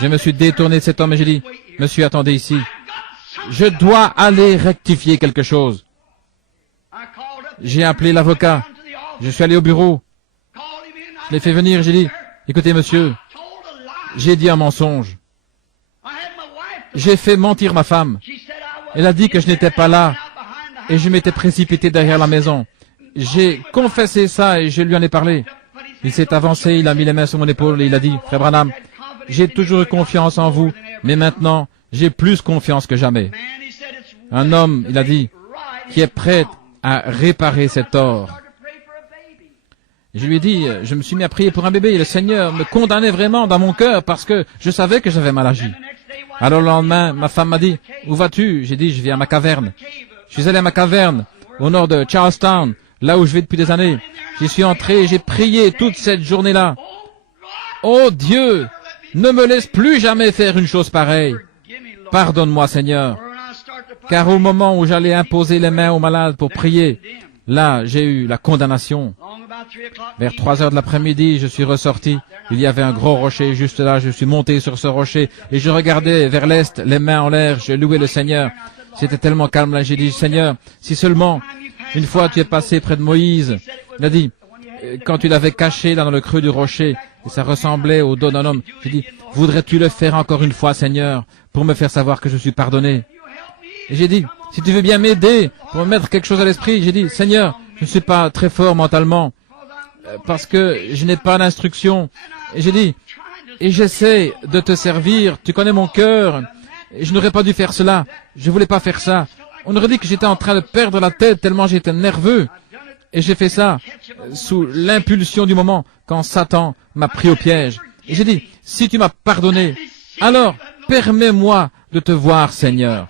Je me suis détourné de cet homme et j'ai dit, « Monsieur, attendez ici. Je dois aller rectifier quelque chose. » J'ai appelé l'avocat. Je suis allé au bureau. Je l'ai fait venir, j'ai dit, « Écoutez, monsieur, j'ai dit un mensonge. J'ai fait mentir ma femme. Elle a dit que je n'étais pas là et je m'étais précipité derrière la maison. J'ai confessé ça et je lui en ai parlé. Il s'est avancé, il a mis les mains sur mon épaule et il a dit, « Frère Branham, j'ai toujours eu confiance en vous, mais maintenant, j'ai plus confiance que jamais. » Un homme, il a dit, qui est prêt à réparer cet tort. Je lui ai dit, je me suis mis à prier pour un bébé et le Seigneur me condamnait vraiment dans mon cœur parce que je savais que j'avais mal agi. Alors le lendemain, ma femme m'a dit, « Où vas-tu » J'ai dit, « Je vais à ma caverne. » Je suis allé à ma caverne, au nord de Charlestown, là où je vais depuis des années. J'y suis entré et j'ai prié toute cette journée-là. « Oh Dieu, ne me laisse plus jamais faire une chose pareille. Pardonne-moi, Seigneur. » Car au moment où j'allais imposer les mains aux malades pour prier, là, j'ai eu la condamnation. Vers 3 heures de l'après-midi, je suis ressorti. Il y avait un gros rocher juste là. Je suis monté sur ce rocher et je regardais vers l'est, les mains en l'air. Je louais le Seigneur. C'était tellement calme là. J'ai dit, Seigneur, si seulement une fois tu es passé près de Moïse, il a dit, quand tu l'avais caché là dans le creux du rocher, et ça ressemblait au dos d'un homme, j'ai dit, voudrais-tu le faire encore une fois, Seigneur, pour me faire savoir que je suis pardonné? Et j'ai dit, si tu veux bien m'aider pour me mettre quelque chose à l'esprit, j'ai dit, Seigneur, je ne suis pas très fort mentalement, parce que je n'ai pas d'instruction. Et j'ai dit, et j'essaie de te servir, tu connais mon cœur, et je n'aurais pas dû faire cela, je voulais pas faire ça. On aurait dit que j'étais en train de perdre la tête tellement j'étais nerveux. Et j'ai fait ça sous l'impulsion du moment, quand Satan m'a pris au piège. Et j'ai dit, si tu m'as pardonné, alors permets-moi de te voir, Seigneur.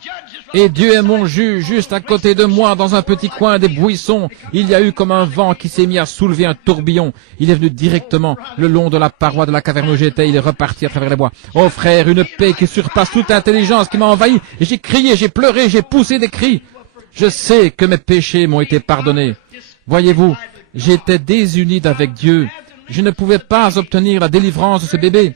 Et Dieu est mon juge, juste à côté de moi, dans un petit coin des buissons. Il y a eu comme un vent qui s'est mis à soulever un tourbillon. Il est venu directement le long de la paroi de la caverne où j'étais. Il est reparti à travers les bois. Oh frère, une paix qui surpasse toute intelligence qui m'a envahi. Et j'ai crié, j'ai pleuré, j'ai poussé des cris. Je sais que mes péchés m'ont été pardonnés. Voyez-vous, j'étais désuni d'avec Dieu. Je ne pouvais pas obtenir la délivrance de ce bébé.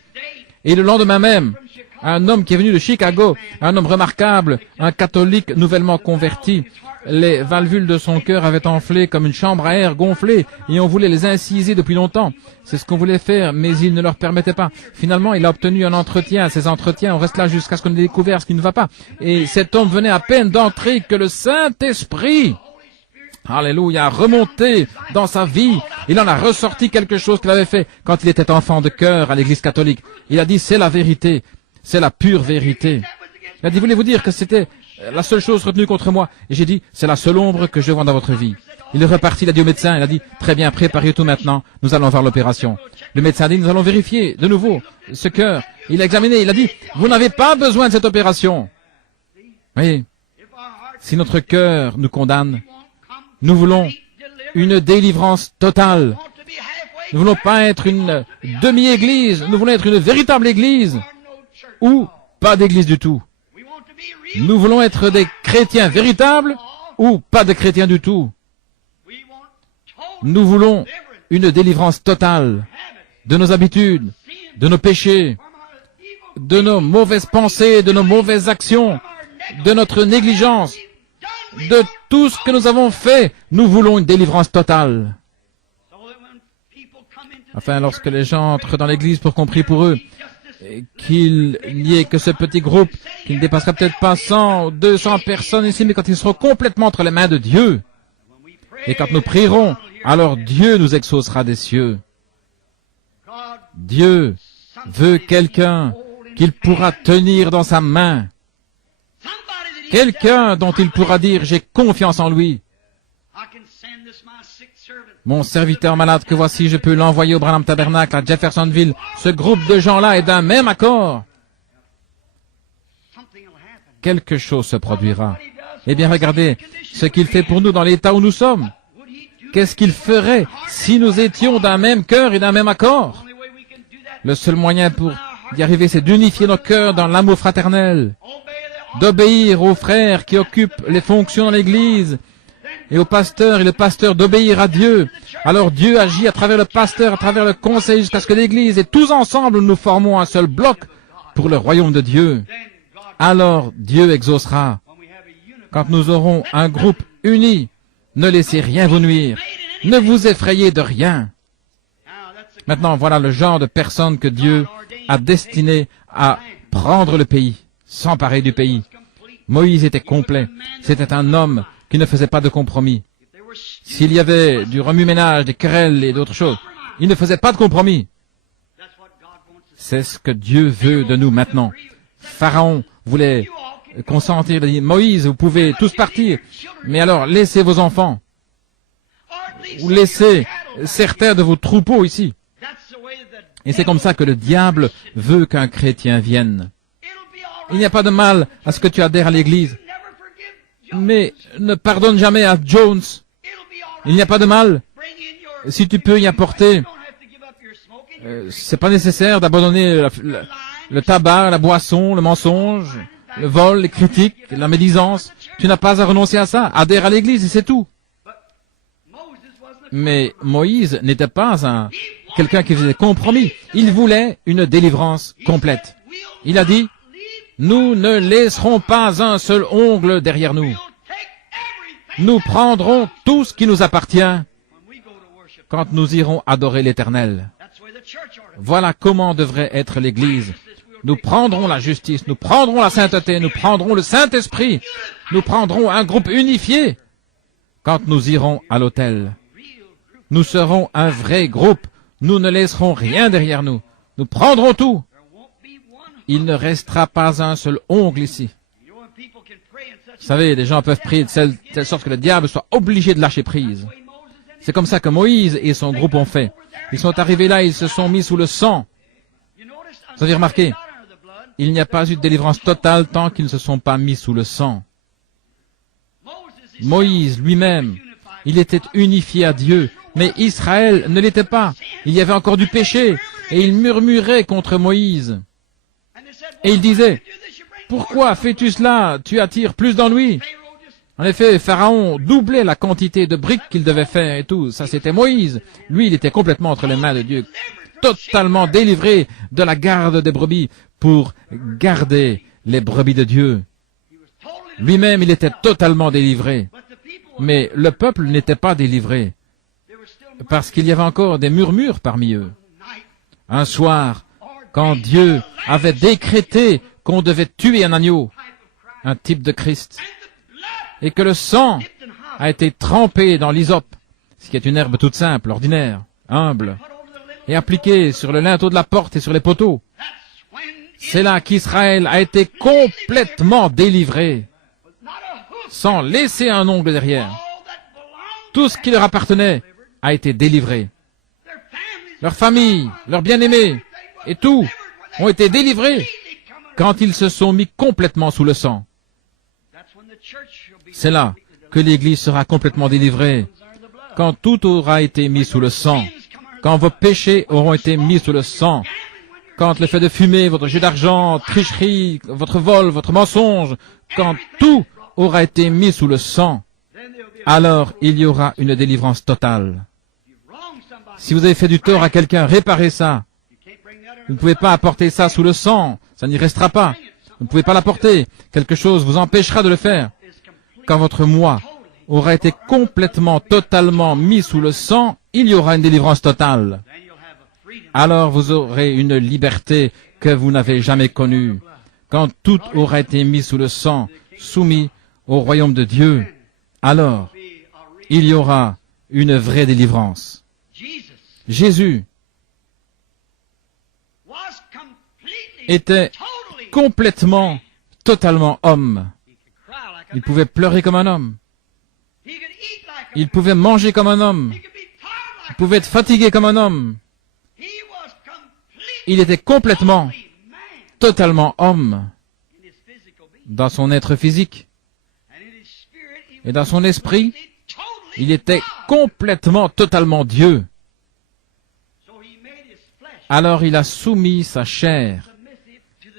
Et le lendemain même, un homme qui est venu de Chicago, un homme remarquable, un catholique nouvellement converti, les valvules de son cœur avaient enflé comme une chambre à air gonflée et on voulait les inciser depuis longtemps. C'est ce qu'on voulait faire, mais il ne leur permettait pas. Finalement, il a obtenu un entretien. Ces entretiens, on reste là jusqu'à ce qu'on ait découvert ce qui ne va pas. Et cet homme venait à peine d'entrer que le Saint-Esprit, alléluia, remonté dans sa vie. Il en a ressorti quelque chose qu'il avait fait quand il était enfant de cœur à l'église catholique. Il a dit, c'est la vérité. C'est la pure vérité. Il a dit, voulez-vous dire que c'était la seule chose retenue contre moi? Et j'ai dit, c'est la seule ombre que je vois dans votre vie. Il est reparti, il a dit au médecin, il a dit, très bien, préparez tout maintenant, nous allons voir l'opération. Le médecin a dit, nous allons vérifier de nouveau ce cœur. Il a examiné, il a dit, vous n'avez pas besoin de cette opération. Oui, si notre cœur nous condamne, nous voulons une délivrance totale. Nous ne voulons pas être une demi-église, nous voulons être une véritable église. Ou pas d'église du tout. Nous voulons être des chrétiens véritables ou pas de chrétiens du tout. Nous voulons une délivrance totale de nos habitudes, de nos péchés, de nos mauvaises pensées, de nos mauvaises actions, de notre négligence, de tout ce que nous avons fait. Nous voulons une délivrance totale. Enfin, lorsque les gens entrent dans l'église pour qu'on prie pour eux, qu'il n'y ait que ce petit groupe qui ne dépassera peut-être pas 100 ou 200 personnes ici, mais quand ils seront complètement entre les mains de Dieu, Et quand nous prierons, alors Dieu nous exaucera des cieux. Dieu veut quelqu'un qu'il pourra tenir dans sa main. Quelqu'un dont il pourra dire, j'ai confiance en lui. Mon serviteur malade que voici, je peux l'envoyer au Branham Tabernacle à Jeffersonville. Ce groupe de gens-là est d'un même accord. Quelque chose se produira. Eh bien, regardez ce qu'il fait pour nous dans l'état où nous sommes. Qu'est-ce qu'il ferait si nous étions d'un même cœur et d'un même accord? Le seul moyen pour y arriver, c'est d'unifier nos cœurs dans l'amour fraternel, d'obéir aux frères qui occupent les fonctions dans l'Église, et au pasteur, et le pasteur d'obéir à Dieu. Alors Dieu agit à travers le pasteur, à travers le conseil, jusqu'à ce que l'Église, et tous ensemble, nous formons un seul bloc pour le royaume de Dieu. Alors Dieu exaucera. Quand nous aurons un groupe uni, ne laissez rien vous nuire. Ne vous effrayez de rien. Maintenant, voilà le genre de personne que Dieu a destiné à prendre le pays, s'emparer du pays. Moïse était complet. C'était un homme qui ne faisait pas de compromis. S'il y avait du remue-ménage, des querelles et d'autres choses, il ne faisait pas de compromis. C'est ce que Dieu veut de nous maintenant. Pharaon voulait consentir, il dit, Moïse, vous pouvez tous partir, mais alors laissez vos enfants, ou laissez certains de vos troupeaux ici. Et c'est comme ça que le diable veut qu'un chrétien vienne. Il n'y a pas de mal à ce que tu adhères à l'Église, mais ne pardonne jamais à Jones. Il n'y a pas de mal si tu peux y apporter. C'est pas nécessaire d'abandonner le tabac, la boisson, le mensonge, le vol, les critiques, la médisance. Tu n'as pas à renoncer à ça. Adhère à l'Église et c'est tout. Mais Moïse n'était pas quelqu'un qui faisait compromis. Il voulait une délivrance complète. Il a dit, nous ne laisserons pas un seul ongle derrière nous. Nous prendrons tout ce qui nous appartient quand nous irons adorer l'Éternel. Voilà comment devrait être l'Église. Nous prendrons la justice, nous prendrons la sainteté, nous prendrons le Saint-Esprit, nous prendrons un groupe unifié quand nous irons à l'autel. Nous serons un vrai groupe, nous ne laisserons rien derrière nous. Nous prendrons tout. Il ne restera pas un seul ongle ici. Vous savez, les gens peuvent prier de telle sorte que le diable soit obligé de lâcher prise. C'est comme ça que Moïse et son groupe ont fait. Ils sont arrivés là, ils se sont mis sous le sang. Vous avez remarqué, il n'y a pas eu de délivrance totale tant qu'ils ne se sont pas mis sous le sang. Moïse lui-même, il était unifié à Dieu, mais Israël ne l'était pas. Il y avait encore du péché, et il murmurait contre Moïse. Et il disait, « Pourquoi fais-tu cela? Tu attires plus d'ennuis. » En effet, Pharaon doublait la quantité de briques qu'il devait faire et tout. Ça, c'était Moïse. Lui, il était complètement entre les mains de Dieu, totalement délivré de la garde des brebis pour garder les brebis de Dieu. Lui-même, il était totalement délivré. Mais le peuple n'était pas délivré, parce qu'il y avait encore des murmures parmi eux. Un soir, quand Dieu avait décrété qu'on devait tuer un agneau, un type de Christ, et que le sang a été trempé dans l'hysope, ce qui est une herbe toute simple, ordinaire, humble, et appliqué sur le linteau de la porte et sur les poteaux, c'est là qu'Israël a été complètement délivré, sans laisser un ongle derrière. Tout ce qui leur appartenait a été délivré. Leur famille, leurs bien-aimés, et tout ont été délivrés quand ils se sont mis complètement sous le sang. C'est là que l'Église sera complètement délivrée, quand tout aura été mis sous le sang, quand vos péchés auront été mis sous le sang, quand le fait de fumer, votre jeu d'argent, tricherie, votre vol, votre mensonge, quand tout aura été mis sous le sang, alors il y aura une délivrance totale. Si vous avez fait du tort à quelqu'un, réparez ça. Vous ne pouvez pas apporter ça sous le sang, ça n'y restera pas. Vous ne pouvez pas l'apporter. Quelque chose vous empêchera de le faire. Quand votre moi aura été complètement, totalement mis sous le sang, il y aura une délivrance totale. Alors vous aurez une liberté que vous n'avez jamais connue. Quand tout aura été mis sous le sang, soumis au royaume de Dieu, alors il y aura une vraie délivrance. Jésus était complètement, totalement homme. Il pouvait pleurer comme un homme. Il pouvait manger comme un homme. Il pouvait être fatigué comme un homme. Il était complètement, totalement homme dans son être physique. Et dans son esprit, il était complètement, totalement Dieu. Alors il a soumis sa chair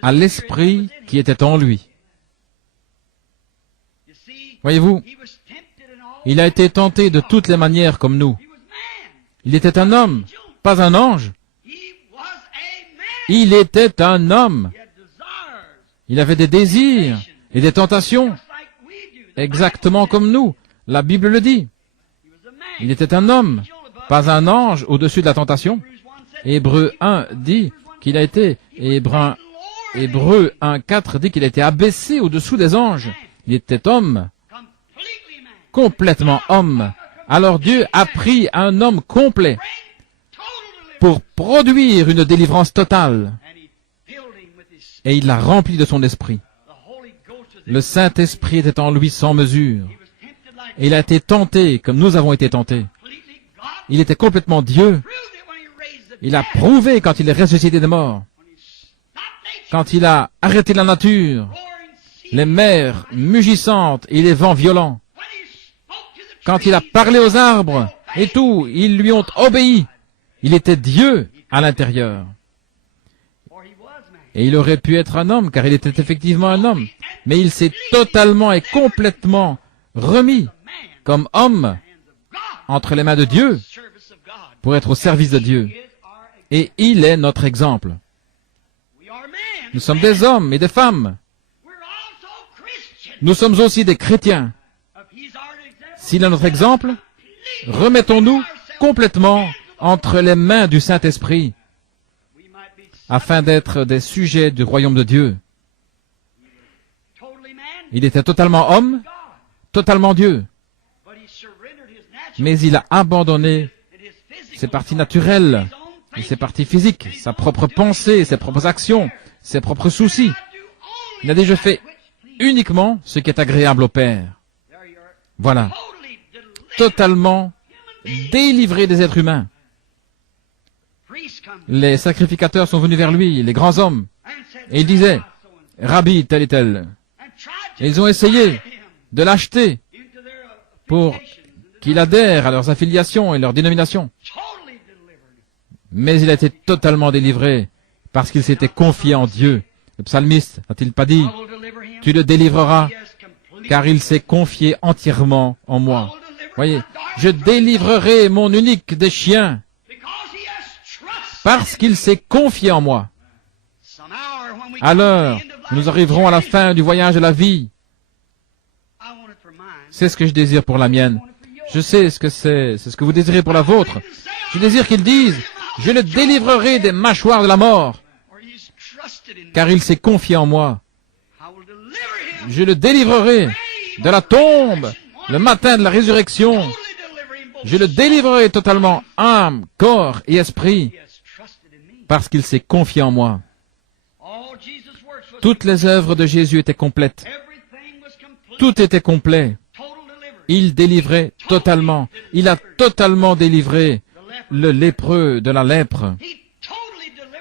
à l'esprit qui était en lui. Voyez-vous, il a été tenté de toutes les manières comme nous. Il était un homme, pas un ange. Il était un homme. Il avait des désirs et des tentations, exactement comme nous. La Bible le dit. Il était un homme, pas un ange au-dessus de la tentation. Hébreux 1 dit qu'il a été, Hébreux 1:4 dit qu'il a été abaissé au-dessous des anges. Il était homme, complètement homme. Alors Dieu a pris un homme complet pour produire une délivrance totale. Et il l'a rempli de son esprit. Le Saint-Esprit était en lui sans mesure. Et il a été tenté comme nous avons été tentés. Il était complètement Dieu. Il a prouvé quand il est ressuscité des morts. Quand il a arrêté la nature, les mers mugissantes et les vents violents. Quand il a parlé aux arbres et tout, ils lui ont obéi. Il était Dieu à l'intérieur. Et il aurait pu être un homme, car il était effectivement un homme. Mais il s'est totalement et complètement remis comme homme entre les mains de Dieu pour être au service de Dieu. Et il est notre exemple. Nous sommes des hommes et des femmes. Nous sommes aussi des chrétiens. S'il est notre exemple, remettons-nous complètement entre les mains du Saint-Esprit afin d'être des sujets du royaume de Dieu. Il était totalement homme, totalement Dieu. Mais il a abandonné ses parties naturelles et ses parties physiques, sa propre pensée, ses propres actions, ses propres soucis. Il a déjà fait uniquement ce qui est agréable au Père. Voilà. Totalement délivré des êtres humains. Les sacrificateurs sont venus vers lui, les grands hommes, et ils disaient, « Rabbi, tel et tel. » Et ils ont essayé de l'acheter pour qu'il adhère à leurs affiliations et leurs dénominations. Mais il a été totalement délivré parce qu'il s'était confié en Dieu. Le psalmiste n'a-t-il pas dit, « Tu le délivreras car il s'est confié entièrement en moi. » Voyez, je délivrerai mon unique des chiens parce qu'il s'est confié en moi. Alors, nous arriverons à la fin du voyage de la vie. C'est ce que je désire pour la mienne. Je sais ce que c'est ce que vous désirez pour la vôtre. Je désire qu'ils disent, je le délivrerai des mâchoires de la mort, car il s'est confié en moi. Je le délivrerai de la tombe, le matin de la résurrection. Je le délivrerai totalement, âme, corps et esprit, parce qu'il s'est confié en moi. Toutes les œuvres de Jésus étaient complètes. Tout était complet. Il délivrait totalement. Il a totalement délivré le lépreux de la lèpre.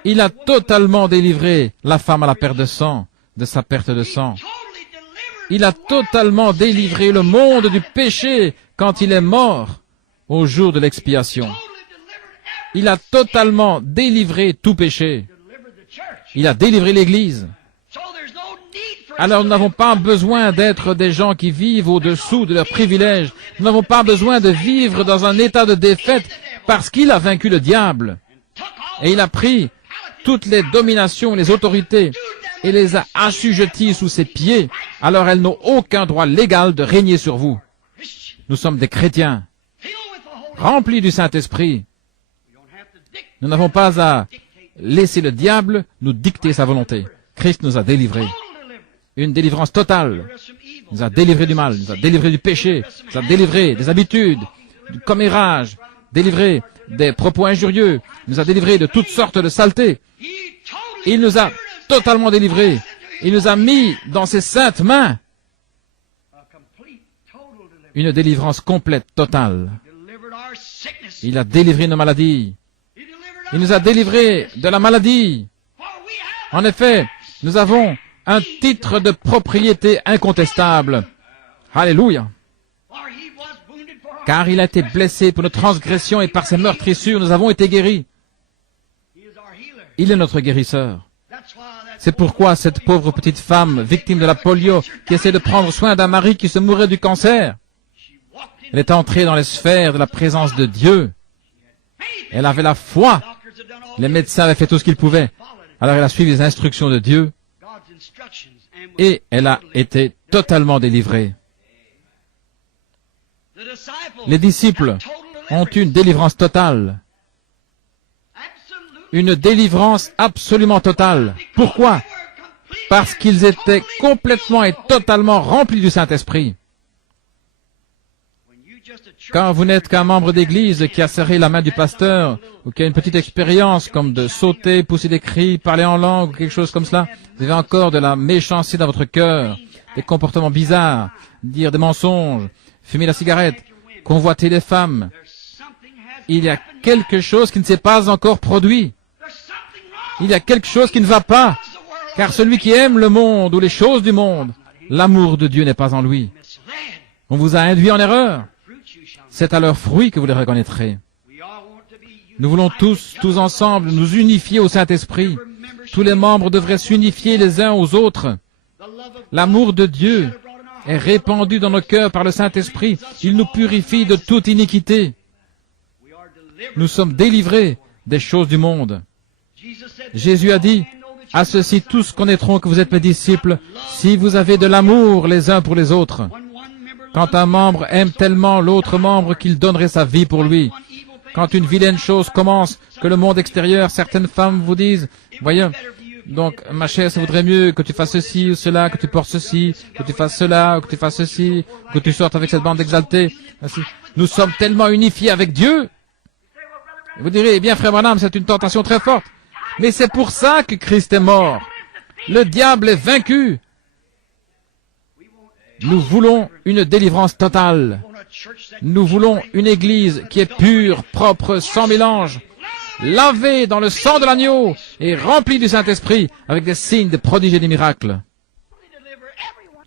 Il a totalement délivré la femme à la perte de sang, de sa perte de sang. Il a totalement délivré le monde du péché quand il est mort au jour de l'expiation. Il a totalement délivré tout péché. Il a délivré l'Église. Alors nous n'avons pas besoin d'être des gens qui vivent au-dessous de leurs privilèges. Nous n'avons pas besoin de vivre dans un état de défaite parce qu'il a vaincu le diable. Et il a pris toutes les dominations, les autorités et les a assujetties sous ses pieds. Alors elles n'ont aucun droit légal de régner sur vous. Nous sommes des chrétiens, remplis du Saint-Esprit. Nous n'avons pas à laisser le diable nous dicter sa volonté. Christ nous a délivrés. une délivrance totale. Il nous a délivrés du mal, il nous a délivrés du péché, il nous a délivrés des habitudes, du commérage, délivrés des propos injurieux, il nous a délivrés de toutes sortes de saletés. Il nous a totalement délivrés. Il nous a mis dans ses saintes mains une délivrance complète, totale. Il a délivré nos maladies. Il nous a délivrés de la maladie. En effet, nous avons un titre de propriété incontestable. Alléluia. Car il a été blessé pour nos transgressions et par ses meurtrissures, nous avons été guéris. Il est notre guérisseur. C'est pourquoi cette pauvre petite femme, victime de la polio, qui essaie de prendre soin d'un mari qui se mourait du cancer, elle est entrée dans les sphères de la présence de Dieu. Elle avait la foi. Les médecins avaient fait tout ce qu'ils pouvaient. Alors elle a suivi les instructions de Dieu et elle a été totalement délivrée. Les disciples ont une délivrance totale. Une délivrance absolument totale. Pourquoi? Parce qu'ils étaient complètement et totalement remplis du Saint-Esprit. Quand vous n'êtes qu'un membre d'église qui a serré la main du pasteur, ou qui a une petite expérience comme de sauter, pousser des cris, parler en langue, ou quelque chose comme cela, vous avez encore de la méchanceté dans votre cœur, des comportements bizarres, dire des mensonges, fumer la cigarette, convoiter les femmes. Il y a quelque chose qui ne s'est pas encore produit. Il y a quelque chose qui ne va pas, car celui qui aime le monde ou les choses du monde, l'amour de Dieu n'est pas en lui. On vous a induit en erreur. C'est à leurs fruits que vous les reconnaîtrez. Nous voulons tous ensemble, nous unifier au Saint-Esprit. Tous les membres devraient s'unifier les uns aux autres. L'amour de Dieu est répandu dans nos cœurs par le Saint-Esprit. Il nous purifie de toute iniquité. Nous sommes délivrés des choses du monde. Jésus a dit, « À ceci tous connaîtront que vous êtes mes disciples, si vous avez de l'amour les uns pour les autres. » Quand un membre aime tellement l'autre membre qu'il donnerait sa vie pour lui. Quand une vilaine chose commence, que le monde extérieur, certaines femmes vous disent, « Voyons, donc ma chère, ça voudrait mieux que tu fasses ceci ou cela, que tu portes ceci, que tu fasses cela, ou que tu fasses ceci, que tu sortes avec cette bande exaltée. » Nous sommes tellement unifiés avec Dieu. Vous direz, eh bien frère Branham, c'est une tentation très forte. Mais c'est pour ça que Christ est mort. Le diable est vaincu. Nous voulons une délivrance totale. Nous voulons une église qui est pure, propre, sans mélange, lavée dans le sang de l'agneau et remplie du Saint-Esprit avec des signes, des prodiges et des miracles.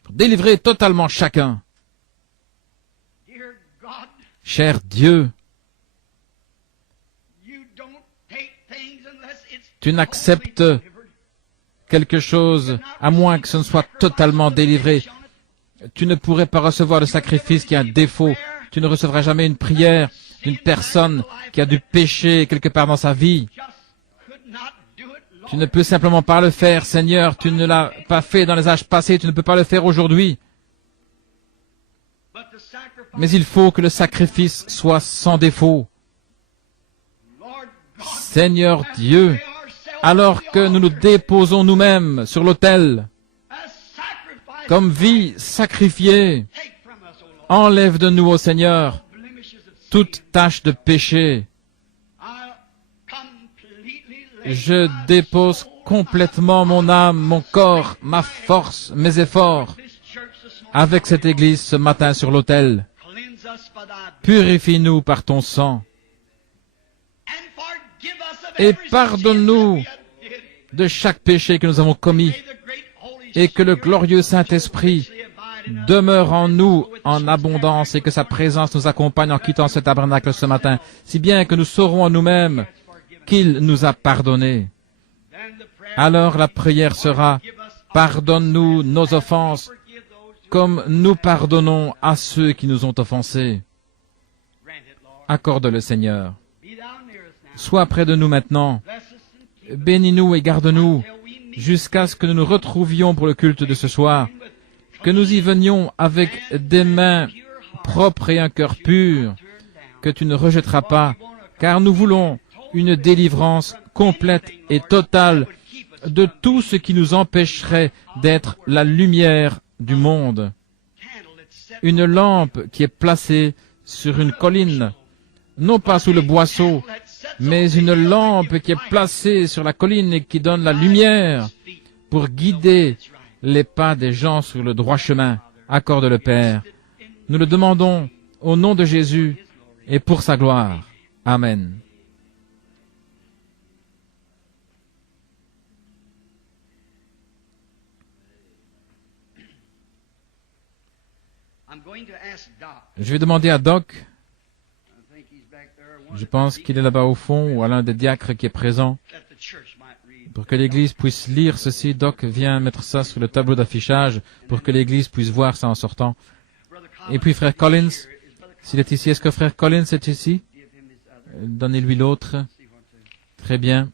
Délivrer totalement chacun. Cher Dieu, tu n'acceptes quelque chose à moins que ce ne soit totalement délivré. Tu ne pourrais pas recevoir le sacrifice qui a un défaut. Tu ne recevras jamais une prière d'une personne qui a du péché quelque part dans sa vie. Tu ne peux simplement pas le faire, Seigneur. Tu ne l'as pas fait dans les âges passés. Tu ne peux pas le faire aujourd'hui. Mais il faut que le sacrifice soit sans défaut. Seigneur Dieu, alors que nous nous déposons nous-mêmes sur l'autel, comme vie sacrifiée, enlève de nous, ô Seigneur, toute tache de péché. Je dépose complètement mon âme, mon corps, ma force, mes efforts, avec cette Église ce matin sur l'autel. Purifie-nous par ton sang. Et pardonne-nous de chaque péché que nous avons commis, et que le glorieux Saint-Esprit demeure en nous en abondance et que sa présence nous accompagne en quittant ce tabernacle ce matin, si bien que nous saurons en nous-mêmes qu'il nous a pardonnés. Alors la prière sera « Pardonne-nous nos offenses, comme nous pardonnons à ceux qui nous ont offensés. » Accorde-le, Seigneur. Sois près de nous maintenant. Bénis-nous et garde-nous jusqu'à ce que nous nous retrouvions pour le culte de ce soir, que nous y venions avec des mains propres et un cœur pur, que tu ne rejetteras pas, car nous voulons une délivrance complète et totale de tout ce qui nous empêcherait d'être la lumière du monde. Une lampe qui est placée sur une colline, non pas sous le boisseau, mais une lampe qui est placée sur la colline et qui donne la lumière pour guider les pas des gens sur le droit chemin. Accorde le Père. Nous le demandons au nom de Jésus et pour sa gloire. Amen. Je vais demander à Doc, je pense qu'il est là-bas au fond, ou à l'un des diacres qui est présent, pour que l'Église puisse lire ceci. Doc, viens mettre ça sur le tableau d'affichage pour que l'Église puisse voir ça en sortant. Et puis Frère Collins, s'il est ici, est-ce que Frère Collins est ici? Donnez-lui l'autre. Très bien.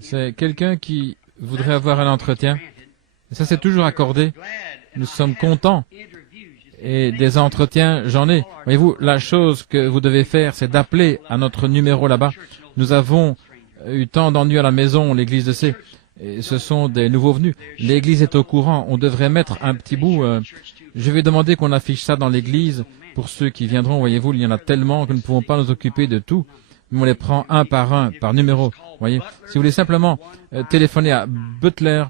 C'est quelqu'un qui voudrait avoir un entretien. Et ça, c'est toujours accordé. Nous sommes contents. Et des entretiens, j'en ai. Voyez-vous, la chose que vous devez faire, c'est d'appeler à notre numéro là-bas. Nous avons eu tant d'ennuis à la maison, l'Église le sait. Et ce sont des nouveaux venus. L'Église est au courant. On devrait mettre un petit bout. Je vais demander qu'on affiche ça dans l'Église pour ceux qui viendront. Voyez-vous, il y en a tellement que nous ne pouvons pas nous occuper de tout. On les prend un, par numéro. Voyez, si vous voulez simplement téléphoner à Butler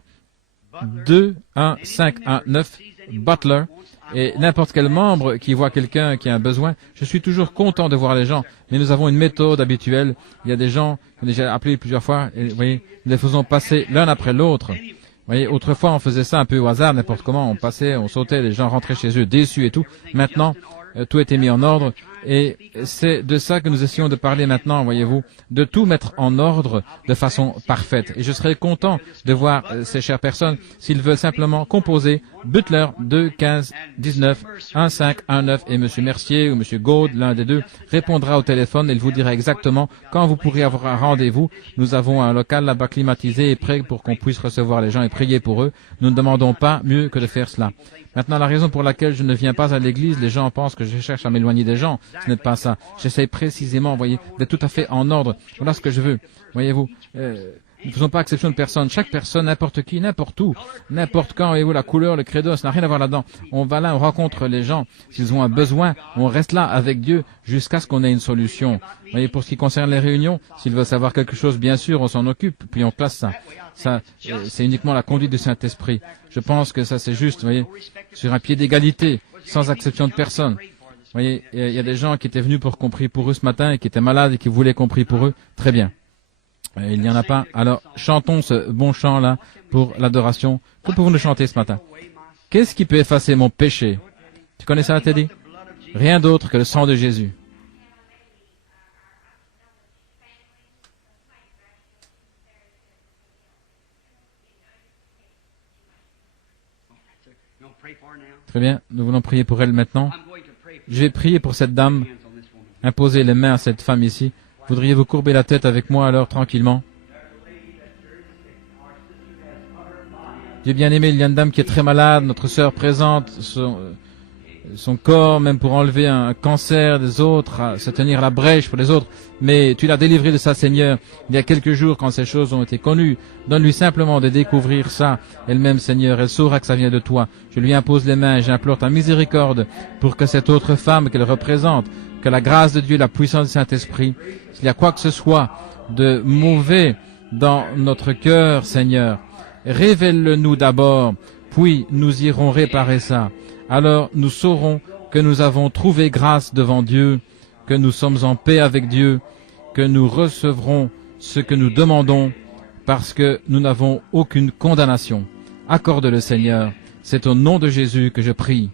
21519 Butler et n'importe quel membre qui voit quelqu'un qui a un besoin, je suis toujours content de voir les gens. Mais nous avons une méthode habituelle. Il y a des gens qui ont déjà appelé plusieurs fois. Et vous voyez, nous les faisons passer l'un après l'autre. Vous voyez, autrefois on faisait ça un peu au hasard, n'importe comment. On passait, on sautait, les gens rentraient chez eux déçus et tout. Maintenant, tout était mis en ordre. Et c'est de ça que nous essayons de parler maintenant, voyez-vous, de tout mettre en ordre de façon parfaite. Et je serais content de voir ces chères personnes, s'ils veulent simplement composer Butler 21519 1519 et M. Mercier ou M. Gaud, l'un des deux, répondra au téléphone et il vous dira exactement quand vous pourrez avoir un rendez-vous. Nous avons un local là-bas climatisé et prêt pour qu'on puisse recevoir les gens et prier pour eux. Nous ne demandons pas mieux que de faire cela. Maintenant, la raison pour laquelle je ne viens pas à l'église, les gens pensent que je cherche à m'éloigner des gens. Ce n'est pas ça. J'essaie précisément, voyez, d'être tout à fait en ordre. Voilà ce que je veux. Voyez-vous, nous ne faisons pas exception de personne. Chaque personne, n'importe qui, n'importe où, n'importe quand, voyez-vous, la couleur, le credo, ça n'a rien à voir là-dedans. On va là, on rencontre les gens. S'ils ont un besoin, on reste là avec Dieu jusqu'à ce qu'on ait une solution. Voyez, pour ce qui concerne les réunions, s'ils veulent savoir quelque chose, bien sûr, on s'en occupe, puis on classe ça. Ça, c'est uniquement la conduite du Saint-Esprit. Je pense que ça, c'est juste, voyez, sur un pied d'égalité, sans exception de personne. Vous voyez, il y a des gens qui étaient venus pour qu'on prie pour eux ce matin et qui étaient malades et qui voulaient qu'on prie pour eux. Très bien. Il n'y en a pas. Alors, chantons ce bon chant-là pour l'adoration. Que pouvons-nous chanter ce matin? Qu'est-ce qui peut effacer mon péché? Tu connais ça, Teddy? Rien d'autre que le sang de Jésus. Très bien, nous voulons prier pour elle maintenant. Je vais prier pour cette dame. Imposez les mains à cette femme ici. Voudriez-vous courber la tête avec moi alors, tranquillement? Dieu bien-aimé, il y a une dame qui est très malade. Notre sœur présente son corps, même pour enlever un cancer des autres, à se tenir la brèche pour les autres. Mais tu l'as délivrée de ça, Seigneur, il y a quelques jours quand ces choses ont été connues. Donne-lui simplement de découvrir ça. Elle-même, Seigneur, elle saura que ça vient de toi. Je lui impose les mains et j'implore ta miséricorde pour que cette autre femme qu'elle représente, que la grâce de Dieu, la puissance du Saint-Esprit, s'il y a quoi que ce soit de mauvais dans notre cœur, Seigneur, révèle-le-nous d'abord, puis nous irons réparer ça. Alors nous saurons que nous avons trouvé grâce devant Dieu, que nous sommes en paix avec Dieu, que nous recevrons ce que nous demandons, parce que nous n'avons aucune condamnation. Accorde-le, Seigneur. C'est au nom de Jésus que je prie.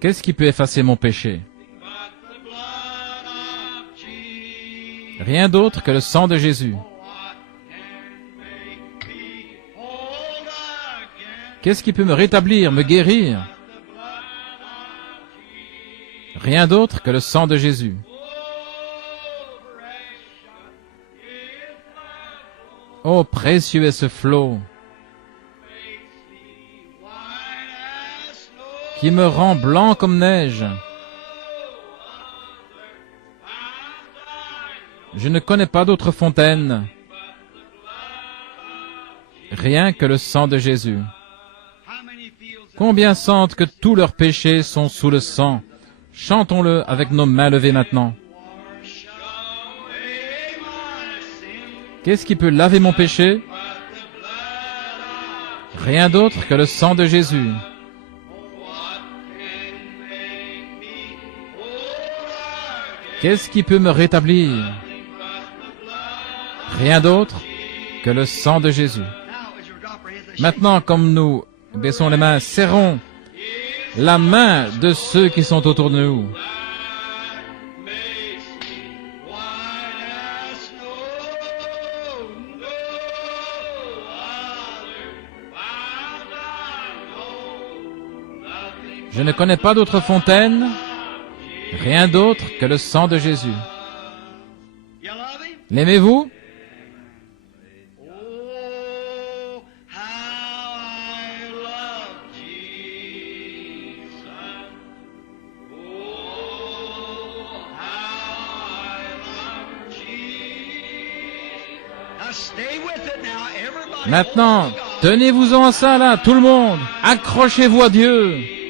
Qu'est-ce qui peut effacer mon péché? Rien d'autre que le sang de Jésus. Qu'est-ce qui peut me rétablir, me guérir? Rien d'autre que le sang de Jésus. Oh, précieux est ce flot qui me rend blanc comme neige. Je ne connais pas d'autre fontaine, rien que le sang de Jésus. Combien sentent que tous leurs péchés sont sous le sang? Chantons-le avec nos mains levées maintenant. Qu'est-ce qui peut laver mon péché? Rien d'autre que le sang de Jésus. Qu'est-ce qui peut me rétablir? Rien d'autre que le sang de Jésus. Maintenant, comme nous baissons les mains, serrons la main de ceux qui sont autour de nous. Je ne connais pas d'autre fontaine, rien d'autre que le sang de Jésus. L'aimez-vous? Maintenant, tenez-vous-en à ça là, tout le monde. Accrochez-vous à Dieu.